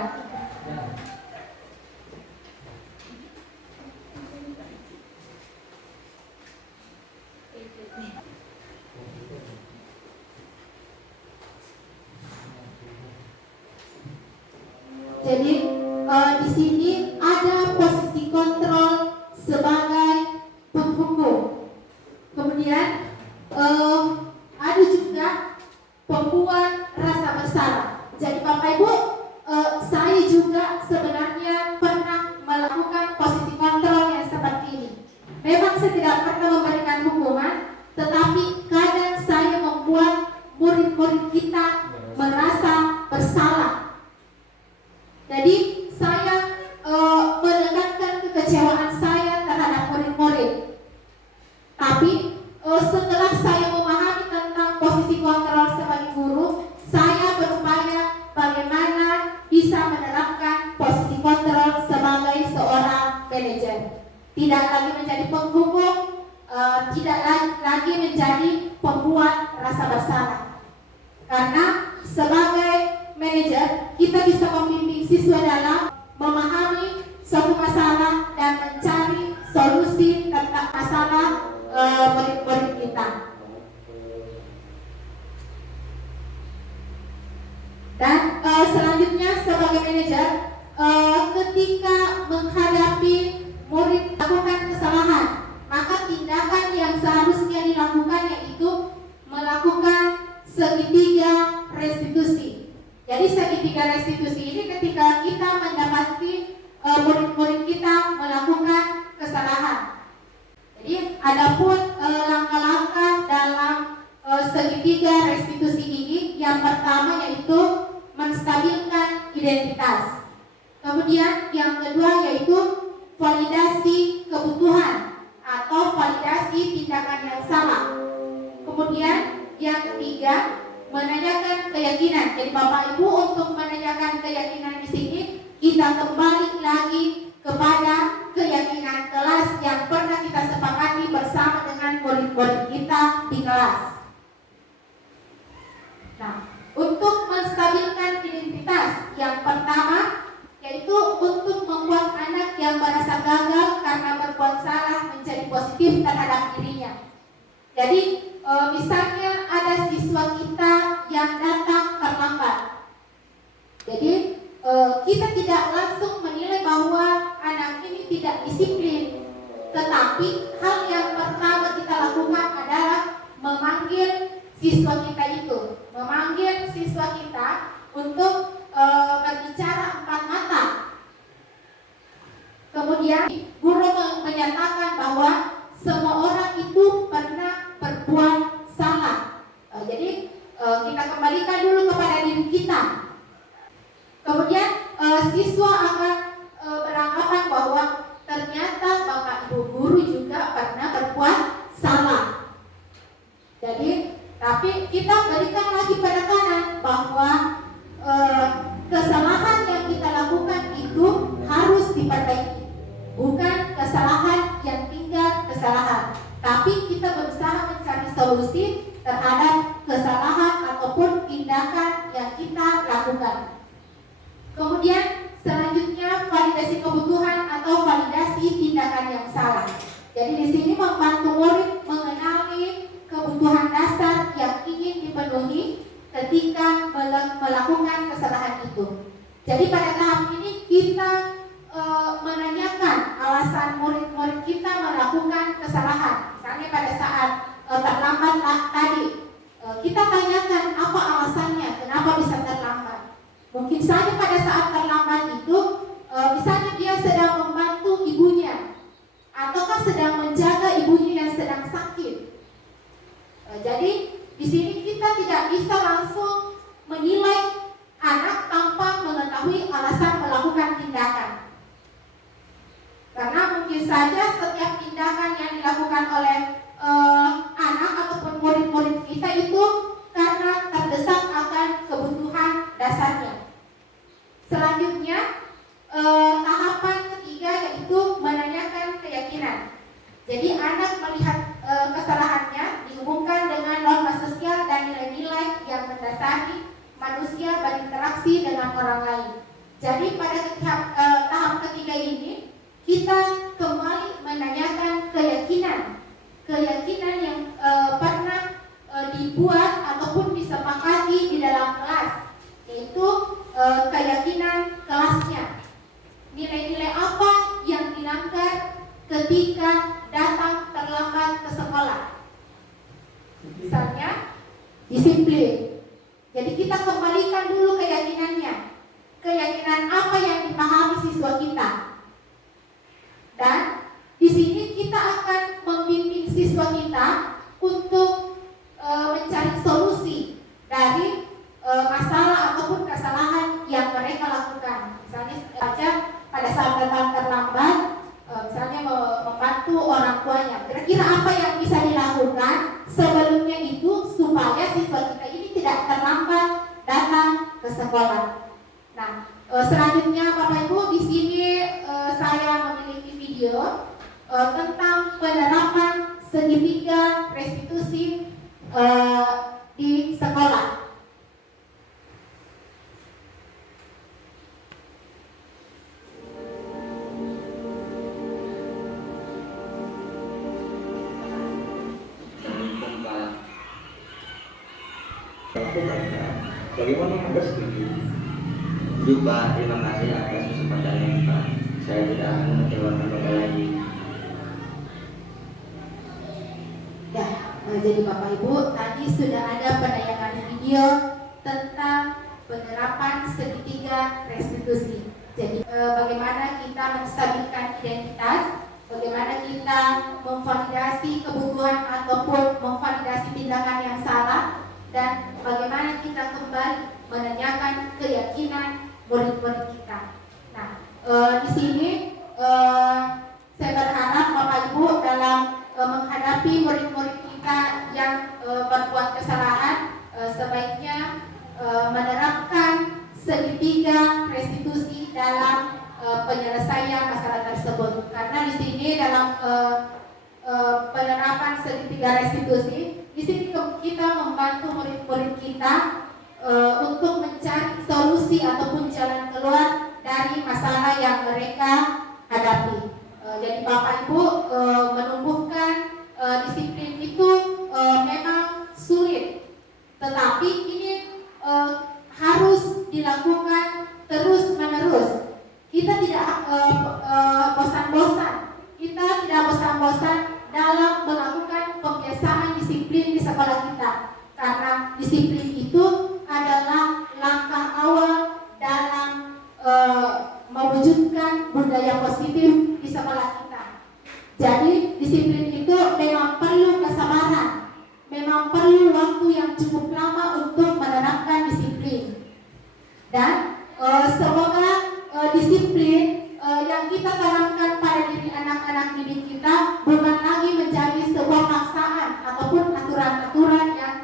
Jadi di sini ada posisi kontrol sebagai penghukum. Kemudian ada juga pembuat rasa bersalah. Jadi Bapak Ibu, saya juga sebenarnya pernah melakukan posisi kontrol yang seperti ini. Memang saya tidak pernah memberikan hukuman, tetapi kadang saya membuat murid-murid kita merasa bersalah. Jadi saya menekankan kekecewaan saya terhadap murid-murid. Tapi setelah saya memahami tentang posisi kontrol sebagai guru, saya berupaya bagaimana bisa menerapkan posisi kontrol sebagai seorang manajer. Tidak lagi menjadi penghukum, tidak lagi menjadi pembuat rasa bersalah. Karena sebagai manajer, kita bisa membimbing siswa dalam memahami suatu masalah dan mencari solusi tentang masalah murid-murid kita. Dan selanjutnya sebagai manajer, ketika menghadapi murid melakukan kesalahan, maka tindakan yang seharusnya dilakukan yaitu melakukan segitiga restitusi. Jadi segitiga restitusi ini ketika kita mendapati murid-murid kita melakukan kesalahan. Jadi adapun langkah-langkah dalam segitiga restitusi ini, yang pertama yaitu menstabilkan identitas. Kemudian yang kedua yaitu validasi kebutuhan atau validasi tindakan yang salah. Kemudian yang ketiga, menanyakan keyakinan. Jadi Bapak Ibu, untuk menanyakan keyakinan di sini kita kembali lagi kepada keyakinan kelas yang pernah kita sepakati bersama dengan murid-murid kita di kelas. Nah, untuk menstabilkan identitas, yang pertama yaitu untuk membuat anak yang merasa gagal karena berbuat salah menjadi positif terhadap dirinya. Jadi misalnya ada siswa kita yang datang terlambat. Jadi kita tidak langsung menilai bahwa anak ini tidak disiplin, tetapi hal yang pertama kita lakukan adalah memanggil siswa kita untuk berbicara empat mata. Kemudian guru menyatakan bahwa semua orang itu pernah berbuat salah. Jadi kita kembalikan dulu kepada diri kita. Kemudian siswa akan beranggapan bahwa ternyata Bapak Ibu guru juga pernah berbuat salah. Jadi tapi kita berikan lagi penekanan bahwa kesalahan yang kita lakukan itu harus diperbaiki, bukan kesalahan yang tinggal kesalahan, tapi kita berusaha mencari solusi terhadap kesalahan ataupun tindakan yang kita lakukan. Kemudian selanjutnya validasi kebutuhan atau validasi tindakan yang salah. Jadi di sini membantu murid mengenali kebutuhan dasar yang ingin dipenuhi ketika melakukan kesalahan itu. Jadi pada tahap ini kita menanyakan alasan murid-murid kita melakukan kesalahan. Misalnya pada saat terlambat tadi, kita tanyakan apa alasannya, kenapa bisa terlambat. Mungkin saja pada saat terlambat itu misalnya dia sedang membantu ibunya, ataukah sedang menjaga ibunya yang sedang sakit. Jadi di sini kita tidak bisa langsung menilai anak tanpa mengetahui alasan melakukan tindakan. Karena mungkin saja setiap tindakan yang dilakukan oleh anak atau Jadi pada tahap ketiga ini kita kembali menanyakan keyakinan yang pernah dibuat ataupun disepakati di dalam kelas, yaitu keyakinan kelasnya. Nilai-nilai apa yang dilanggar ketika datang terlambat ke sekolah? Misalnya disiplin. Jadi kita kembalikan dulu keyakinannya. Keyakinan apa yang dipahami siswa kita. Dan di sini kita akan membimbing siswa kita untuk mencari solusi dari masalah ataupun kesalahan yang mereka lakukan. Misalnya saja pada saat datang terlambat, misalnya membantu orang tuanya. Kira-kira apa yang bisa dilakukan sebelumnya itu supaya siswa kita ini tidak terlambat datang ke sekolah. Nah, selanjutnya Bapak Ibu, di sini saya memiliki video tentang penerapan segitiga restitusi di sekolah. Bagaimana Anda setuju? Pak, terima kasih atas kesempatannya Pak. Saya tidak akan mengecewakan Bapak lagi. Ya, jadi Bapak Ibu, tadi sudah ada penayangan video tentang penerapan segitiga restitusi. Jadi bagaimana kita menstabilkan identitas, bagaimana kita memvalidasi kebutuhan ataupun memvalidasi tindakan yang salah, dan bagaimana kita kembali menanyakan keyakinan murid-murid kita. Nah, di sini saya berharap Bapak Ibu dalam menghadapi murid-murid kita yang berbuat kesalahan, sebaiknya menerapkan segitiga restitusi dalam penyelesaian masalah tersebut. Karena di sini dalam penerapan segitiga restitusi, di sini kita membantu murid-murid kita untuk mencari solusi ataupun jalan keluar dari masalah yang mereka hadapi. Jadi Bapak Ibu, menumbuhkan disiplin itu memang sulit, tetapi ini harus dilakukan terus-menerus. Kita tidak bosan-bosan. Kita tidak bosan-bosan dalam melakukan pembiasaan disiplin di sekolah kita, karena disiplin itu adalah langkah awal dalam mewujudkan budaya positif di sekolah kita. Jadi disiplin itu memang perlu kesabaran, memang perlu waktu yang cukup lama untuk menerapkan disiplin. Dan semoga disiplin yang kita tanamkan pada diri anak-anak didik kita bukan lagi menjadi sebuah paksaan ataupun aturan-aturan yang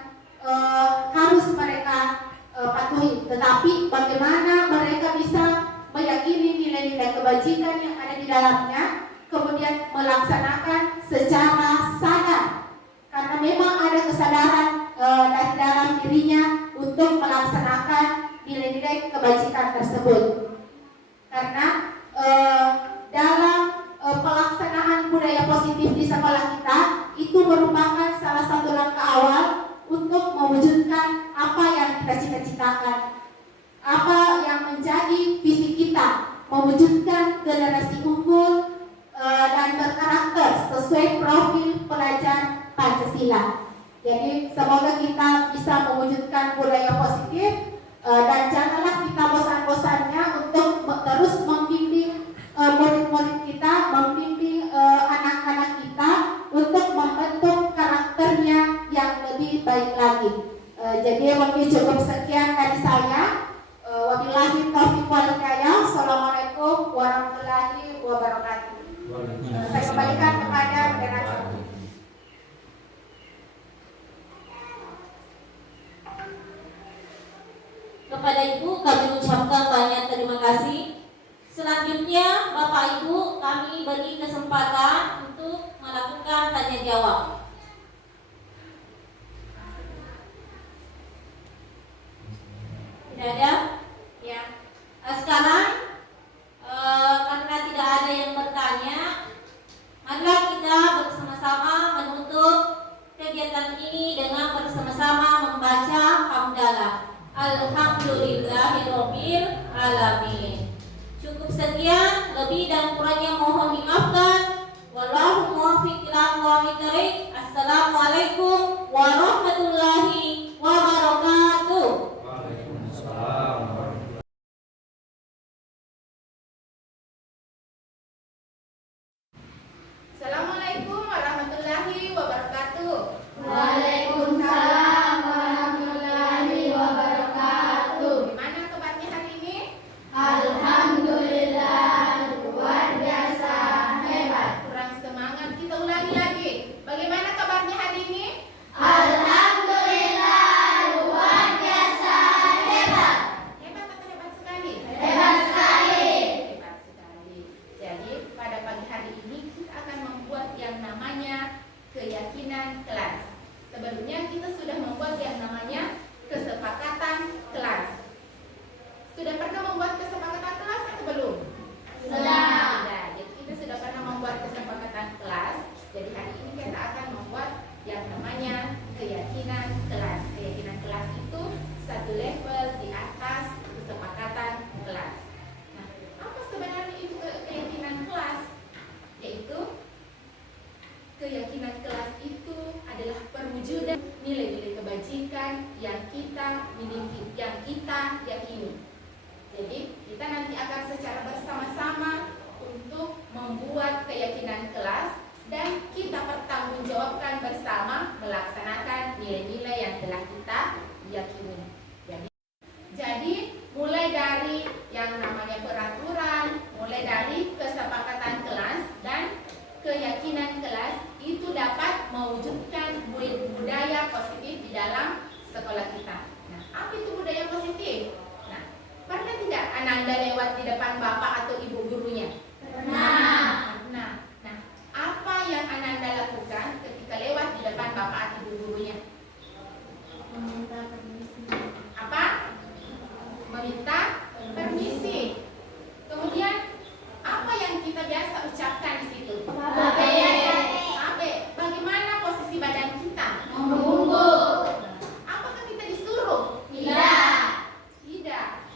harus mereka patuhi, tetapi bagaimana mereka bisa meyakini nilai-nilai kebajikan yang ada di dalamnya, kemudian melaksanakan secara sadar, karena memang ada kesadaran dari dalam dirinya untuk melaksanakan nilai-nilai kebajikan tersebut. Karena dalam pelaksanaan budaya positif di sekolah kita itu merupakan salah satu langkah awal untuk mewujudkan apa yang kita cita-citakan, apa yang menjadi visi kita, mewujudkan generasi unggul dan berkarakter sesuai profil pelajar Pancasila. Jadi semoga kita bisa mewujudkan budaya positif dan janganlah kita bosan-bosannya untuk terus membimbing murid-murid kita, membimbing anak-anak kita untuk membentuk karakternya yang lebih baik lagi. Jadi mungkin cukup sekian dari saya. Wabillahi taufiq wal hidayah. Assalamualaikum warahmatullahi wabarakatuh. Saya kembalikan kepada moderator. Kepada Ibu kami ucapkan banyak terima kasih. Selanjutnya Bapak Ibu kami beri kesempatan untuk melakukan tanya jawab. Tidak ada? Ya. Sekarang kegiatan ini dengan bersama-sama membaca hamdalah. Alhamdulillahirabbil alamin. Cukup sekian, lebih dan kurangnya mohon dimaafkan. Wallahu muwaffiq ila aqwamit thoriq. Assalamualaikum warahmatullahi wabarakatuh. Assalamualaikum warahmatullahi wabarakatuh. Waalaikumsalam warahmatullahi wabarakatuh. Gimana kabarnya hari ini? Alhamdulillah, luar biasa hebat. Kurang semangat, kita ulangi lagi. Bagaimana kabarnya hari ini? Alhamdulillah, luar biasa hebat. Hebat atau hebat sekali? Hebat sekali. Hebat sekali. Jadi pada pagi hari ini kita akan membuat yang namanya keyakinan kelas. Sebelumnya kita sudah membuat yang namanya kesepakatan kelas. Sudah pernah membuat kesepakatan kelas atau belum? Sudah. Jadi kita sudah pernah membuat kesepakatan kelas. Jadi hari ini kita akan membuat yang namanya keyakinan kelas. Keyakinan kelas itu satu level di atas kesepakatan kelas. Nah, apa sebenarnya itu keyakinan kelas? Yaitu keyakinan kelas itu adalah perwujudan nilai-nilai kebajikan yang kita miliki, yang kita yakini. Jadi kita nanti akan secara bersama-sama untuk membuat keyakinan kelas dan kita pertanggungjawabkan bersama melaksanakan nilai-nilai yang telah kita yakini. Jadi mulai dari yang namanya peraturan, mulai dari kesepakatan kelas dan keyakinan kelas itu dapat mewujudkan budaya positif di dalam sekolah kita. Nah, apa itu budaya positif? Nah, pernah tidak Ananda lewat di depan bapak atau ibu gurunya? Pernah. Nah, apa yang Ananda lakukan ketika lewat di depan bapak atau ibu gurunya? Meminta permisi. Apa? Meminta permisi. Kemudian apa yang kita biasa ucapkan di situ? Abe. Bagaimana posisi badan kita? Membungkuk. Apakah kita disuruh? Tidak.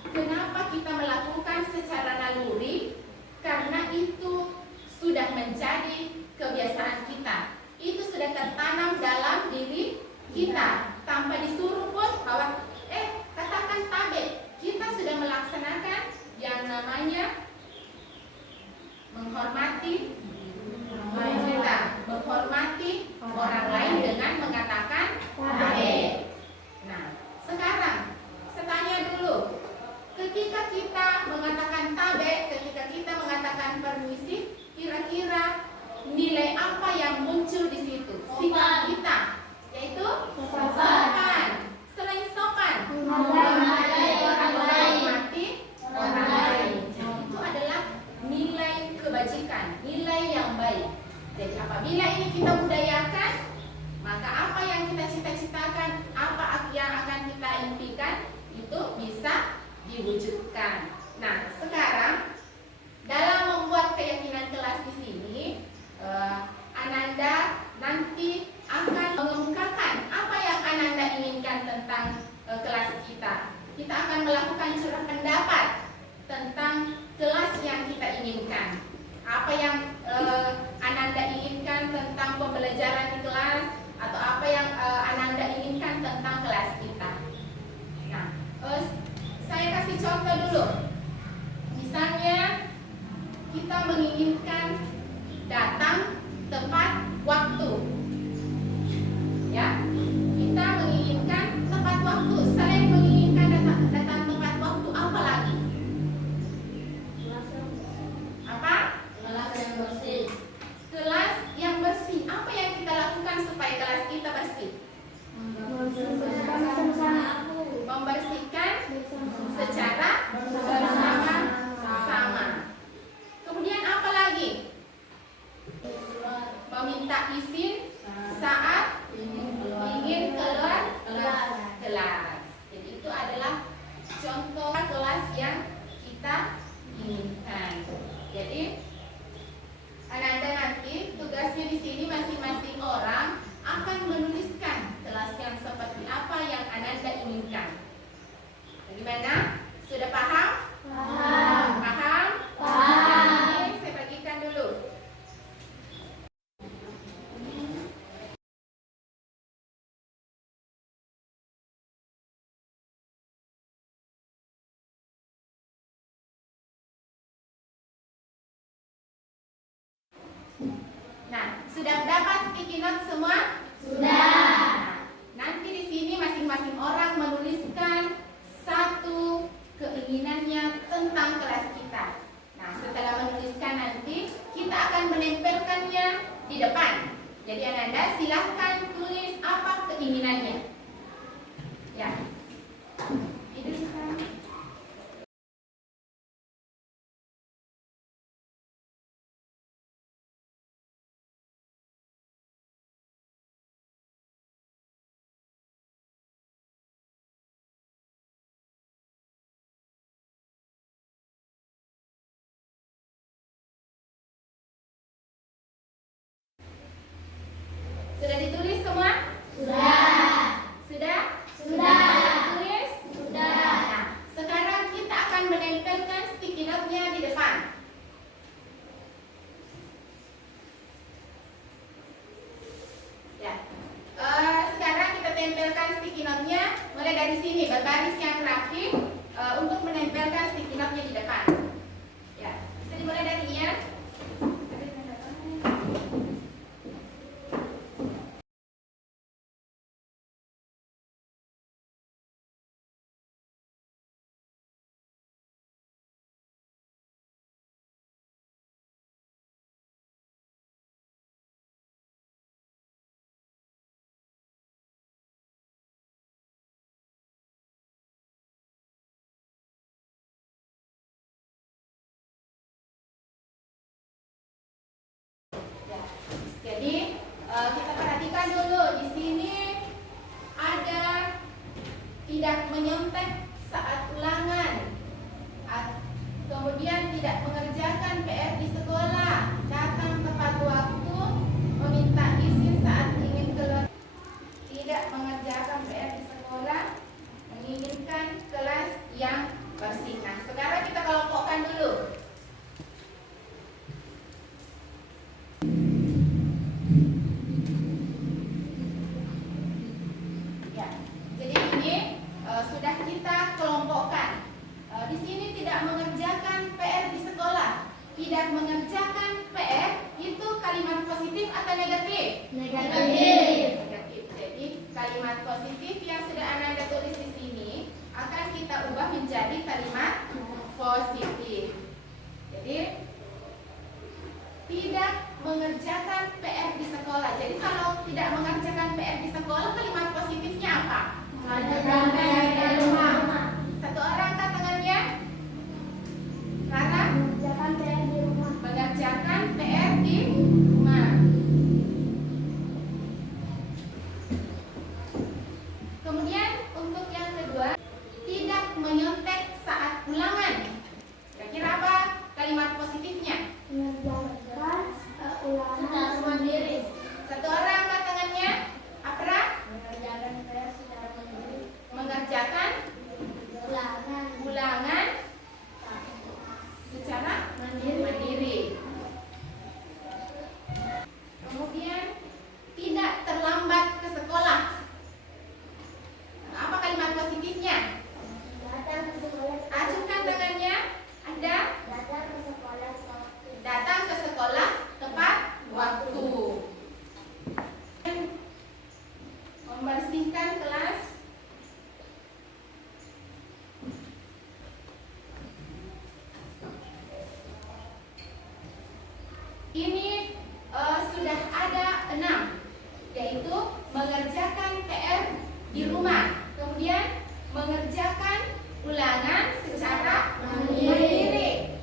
Kenapa kita melakukan secara naluri? Karena itu sudah menjadi kebiasaan kita. Itu sudah tertanam dalam diri kita. Tanpa disuruh pun bahwa katakan tabe. Kita sudah melaksanakan yang namanya menghormati kita, menghormati orang lain dengan mengatakan tabe. Nah, sekarang saya tanya dulu, ketika kita mengatakan tabe, ketika kita mengatakan permisi, kira-kira nilai apa yang muncul di situ? Sikap kita, yaitu sopan. Selain sopan, menghormati orang lain. Jadi itu adalah nilai kebajikan, nilai yang baik. Jadi apabila ini kita budayakan, maka apa yang kita cita-citakan, apa yang akan kita impikan, itu bisa diwujudkan. Nah, sekarang dalam membuat keyakinan kelas di sini, Ananda nanti akan mengungkapkan apa yang Ananda inginkan tentang kelas kita. Kita akan melakukan curah pendapat tentang kelas yang kita inginkan. Apa yang Ananda inginkan tentang pembelajaran di kelas, atau apa yang Ananda inginkan tentang kelas kita. Nah, saya kasih contoh dulu. Misalnya kita menginginkan datang tepat waktu. Ya, kita menginginkan tepat waktu. Selain menginginkan datang tepat waktu, apa lagi? Apa? Kelas yang bersih. Kelas yang bersih. Apa yang kita lakukan supaya kelas kita bersih? Membersihkan secara bersama-sama. Kemudian apa lagi? Meminta izin saat ingin keluar kelas. Jadi itu adalah contoh kelas yang kita inginkan. Jadi Ananda nanti tugasnya di sini masing-masing orang akan menulis Gimana? Sudah paham? Paham. Paham? Paham. Ini saya bagikan dulu. Nah, sudah dapat sticky note semua? Sudah. Nanti di sini masing-masing orang menuliskan satu keinginannya tentang kelas kita. Nah, setelah menuliskan nanti kita akan menempelkannya di depan. Jadi Ananda silahkan tulis apa keinginannya. Ya. Itu sekarang. Sudah ditulis semua? Sudah. Sudah? Sudah. Ditulis? Sudah. Nah, sekarang kita akan menempelkan sticky note-nya di depan. Ya. Sekarang kita tempelkan sticky note-nya mulai dari sini, berbaris yang rapi untuk menempelkan sticky note-nya di depan. Ya, bisa dimulai dari Ian. Ada tanda tangan. Ya. Jadi kita perhatikan dulu di sini ada tidak menyontek saat ulangan, kemudian tidak mengerjakan PR di sekolah, datang tepat waktu, meminta izin saat ingin keluar, tidak mengerjakan PR di sekolah, menginginkan kelas yang bersih. Nah, sekarang kita kelompokkan dulu. Ya, jadi ini sudah kita kelompokkan. Di sini tidak mengerjakan PR di sekolah. Tidak mengerjakan PR itu kalimat positif atau negatif? Negatif. Negatif. Jadi kalimat positif yang sudah Ananda tulis di sini akan kita ubah menjadi kalimat positif. Jadi tidak mengerjakan PR di sekolah. Jadi kalau tidak mengerjakan PR di sekolah, kalimat positifnya apa? Mengerjakan PR di rumah. Satu orang angkat tangannya. Rara? Mengerjakan PR di rumah. Mengerjakan PR di rumah. Kemudian untuk yang kedua, tidak menyontek saat ulangan. Kira-kira apa kalimat positifnya? Mengerjakan ulangan mandiri. Satu orang angkat tangannya. Apra? Mengerjakan PR secara mandiri. Mengerjakan ulangan secara mandiri. Kemudian tidak terlambat ke sekolah. Nah, apa kalimat positifnya? Datang ke sekolah. Ajukan tangannya. Ada Datang ke sekolah sewaktu. datang ke sekolah tepat waktu. Membersihkan kelas. Ini sudah ada 6, yaitu mengerjakan PR di rumah, kemudian mengerjakan ulangan secara mandiri,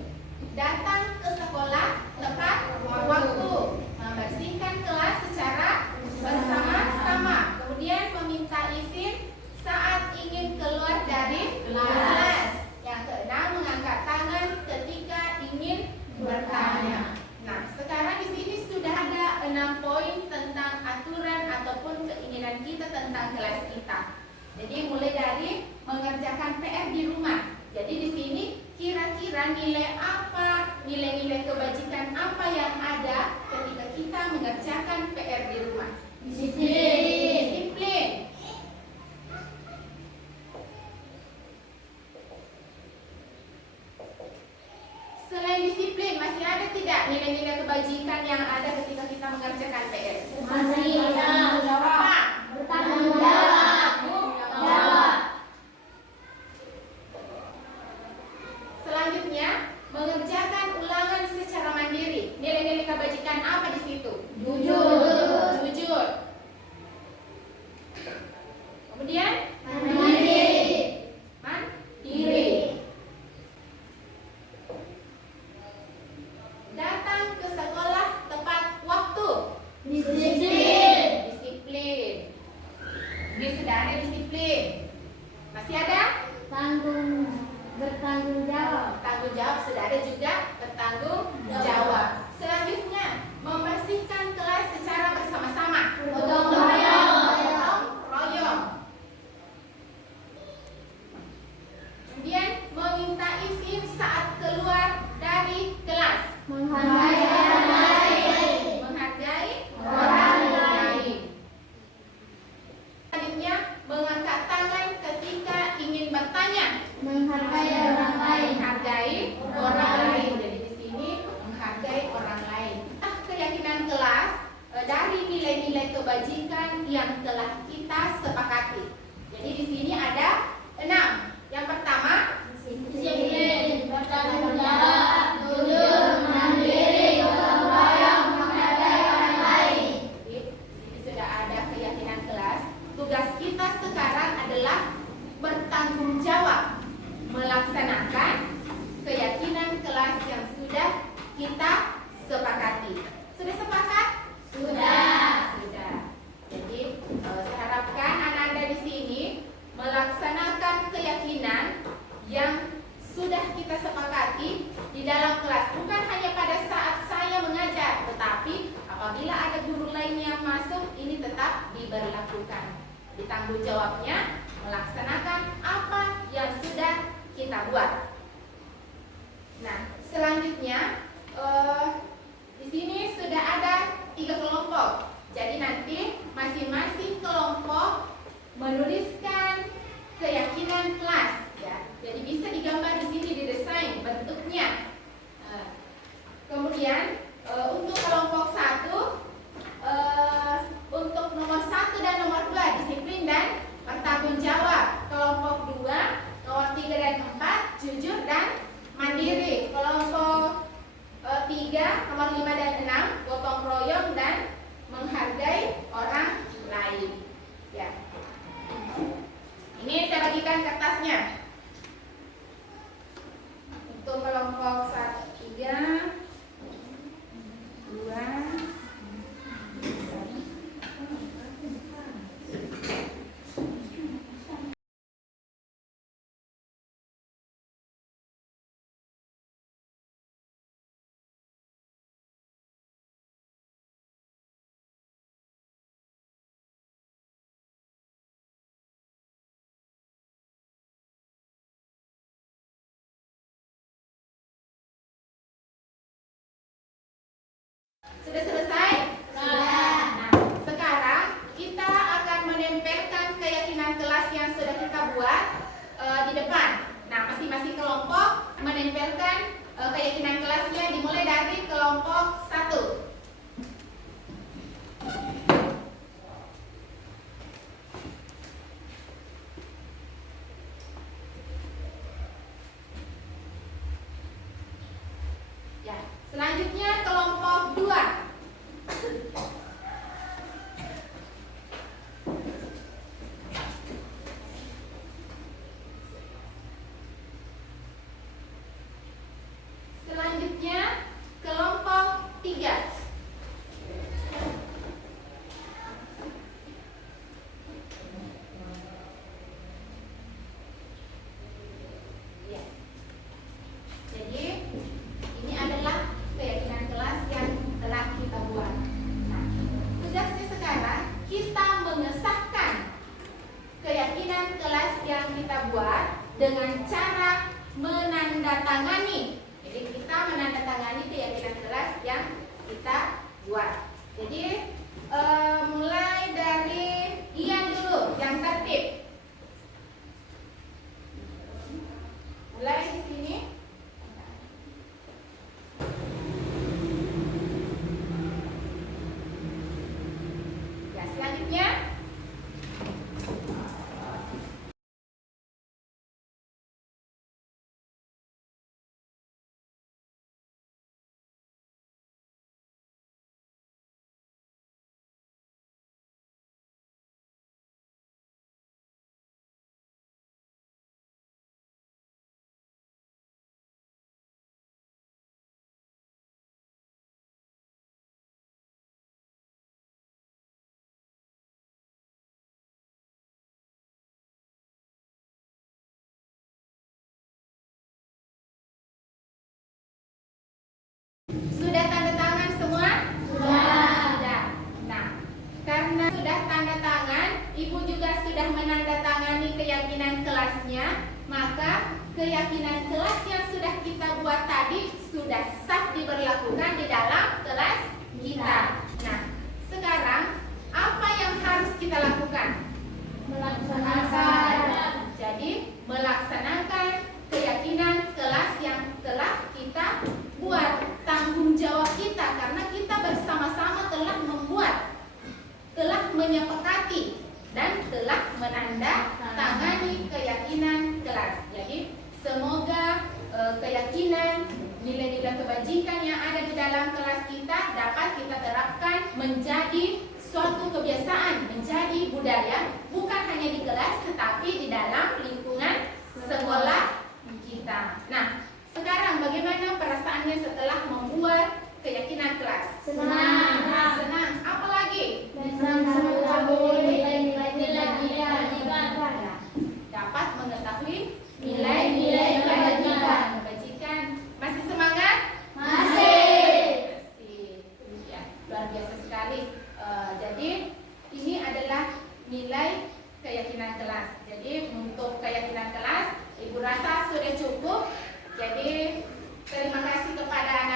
datang ke sekolah tepat waktu, membersihkan kelas secara bersama-sama, kemudian meminta izin saat ingin keluar dari kelas. Yang keenam, mengangkat tangan ketika ingin bertanya. Nah, sekarang di sini sudah ada 6 poin tentang aturan ataupun keinginan kita tentang kelas kita. Jadi mulai dari mengerjakan PR di rumah. dan nilai apa, nilai-nilai kebajikan apa yang ada ketika kita mengerjakan PR di rumah. Disiplin. Selain disiplin, masih ada tidak nilai-nilai kebajikan yang ada ketika kita mengerjakan PR? Masih ada. Apa? Bertanggung jawab. Selanjutnya, mengerjakan ulangan secara mandiri. Nilai-nilai kebajikan apa di situ? Jujur. Kemudian, mandiri. Datang ke sekolah tepat waktu. Disiplin. Ini sudah ada disiplin. Masih ada? Bertanggung jawab. Tanggung jawab sudah ada juga bertanggung jawab. Selanjutnya, membersihkan kelas secara bersama-sama. Gotong royong. Kemudian, meminta izin saat keluar dari kelas. Menghargai Orang lain. Selanjutnya, mengangkat tangan ketika ingin bertanya. menghargai orang lain. Menghargai orang lain. Jadi di sini menghargai orang lain. Keyakinan kelas dari nilai-nilai kebajikan yang telah kita sepakati. Jadi di sini ada 6. Yang pertama, Disiplin, bertanggung jawab, jujur, mandiri, gotong royong, menghargai orang lain. di sini sudah ada keyakinan kelas. Tugas kita sekarang adalah bertanggung jawab melaksanakan keyakinan kelas yang sudah kita sepakati. Sudah sepakat? Sudah. Jadi saya harapkan anak-anak di sini melaksanakan keyakinan yang sudah kita sepakati di dalam kelas. Bukan hanya pada saat saya mengajar, tetapi apabila ada guru lain yang masuk, ini tetap diberlakukan. Ditanggung jawabnya melaksanakan apa yang sudah kita buat. Nah, selanjutnya di sini sudah ada 3 kelompok. Jadi nanti masing-masing kelompok menuliskan keyakinan kelas. Ya, jadi bisa digambar di sini, didesain bentuknya. Kemudian untuk kelompok 1, untuk nomor 1 dan nomor 2 disiplin dan bertanggung jawab. Kelompok 2, nomor 3 dan 4 jujur dan mandiri. Kelompok 3, nomor 5 dan 6 gotong royong dan menghargai orang lain. Ya. Ini saya bagikan kertasnya. Untuk kelompok 3, 2, sudah selesai? Nah, sekarang kita akan menempelkan keyakinan kelas yang sudah kita buat di depan. Nah, masing-masing kelompok menempelkan keyakinan kelasnya dimulai dari kelompok 1. Ya, selanjutnya kelompok 2. Selanjutnya kelompok 3. Ya. Jadi ini adalah keyakinan kelas yang telah kita buat. Nah, tugasnya sekarang kita mengesahkan keyakinan kelas yang kita buat dengan cara menandatangi menandatangani. Jadi kita menandatangani keyakinan kelas yang kita buat. Jadi mulai dari Ian dulu yang tertib. Mulai di sini. Ya, selanjutnya sudah tanda tangan semua? Sudah. Nah, karena sudah tanda tangan, Ibu juga sudah menandatangani keyakinan kelasnya, maka keyakinan kelas yang sudah kita buat tadi sudah sah diberlakukan di dalam kelas kita. Nah, sekarang apa yang harus kita lakukan? Melaksanakan. Jadi, melaksanakan keyakinan kelas yang telah kita buat. Tanggung jawab kita karena kita bersama-sama telah membuat, telah menyepakati dan telah menandatangani keyakinan kelas. Jadi semoga keyakinan, nilai-nilai kebajikan yang ada di dalam kelas kita dapat kita terapkan menjadi suatu kebiasaan, menjadi budaya, bukan hanya di kelas tetapi di dalam lingkungan sekolah kita. Nah, sekarang bagaimana perasaannya setelah membuat keyakinan kelas? Senang. Senang. Apa lagi? Mengetahui nilai-nilai kebajikan. Dapat mengetahui Nilai-nilai kebajikan. Masih semangat? Masih. Ya, luar biasa sekali. Jadi ini adalah nilai keyakinan kelas. Jadi untuk keyakinan kelas, Ibu rasa sudah cukup. Jadi terima kasih kepada anak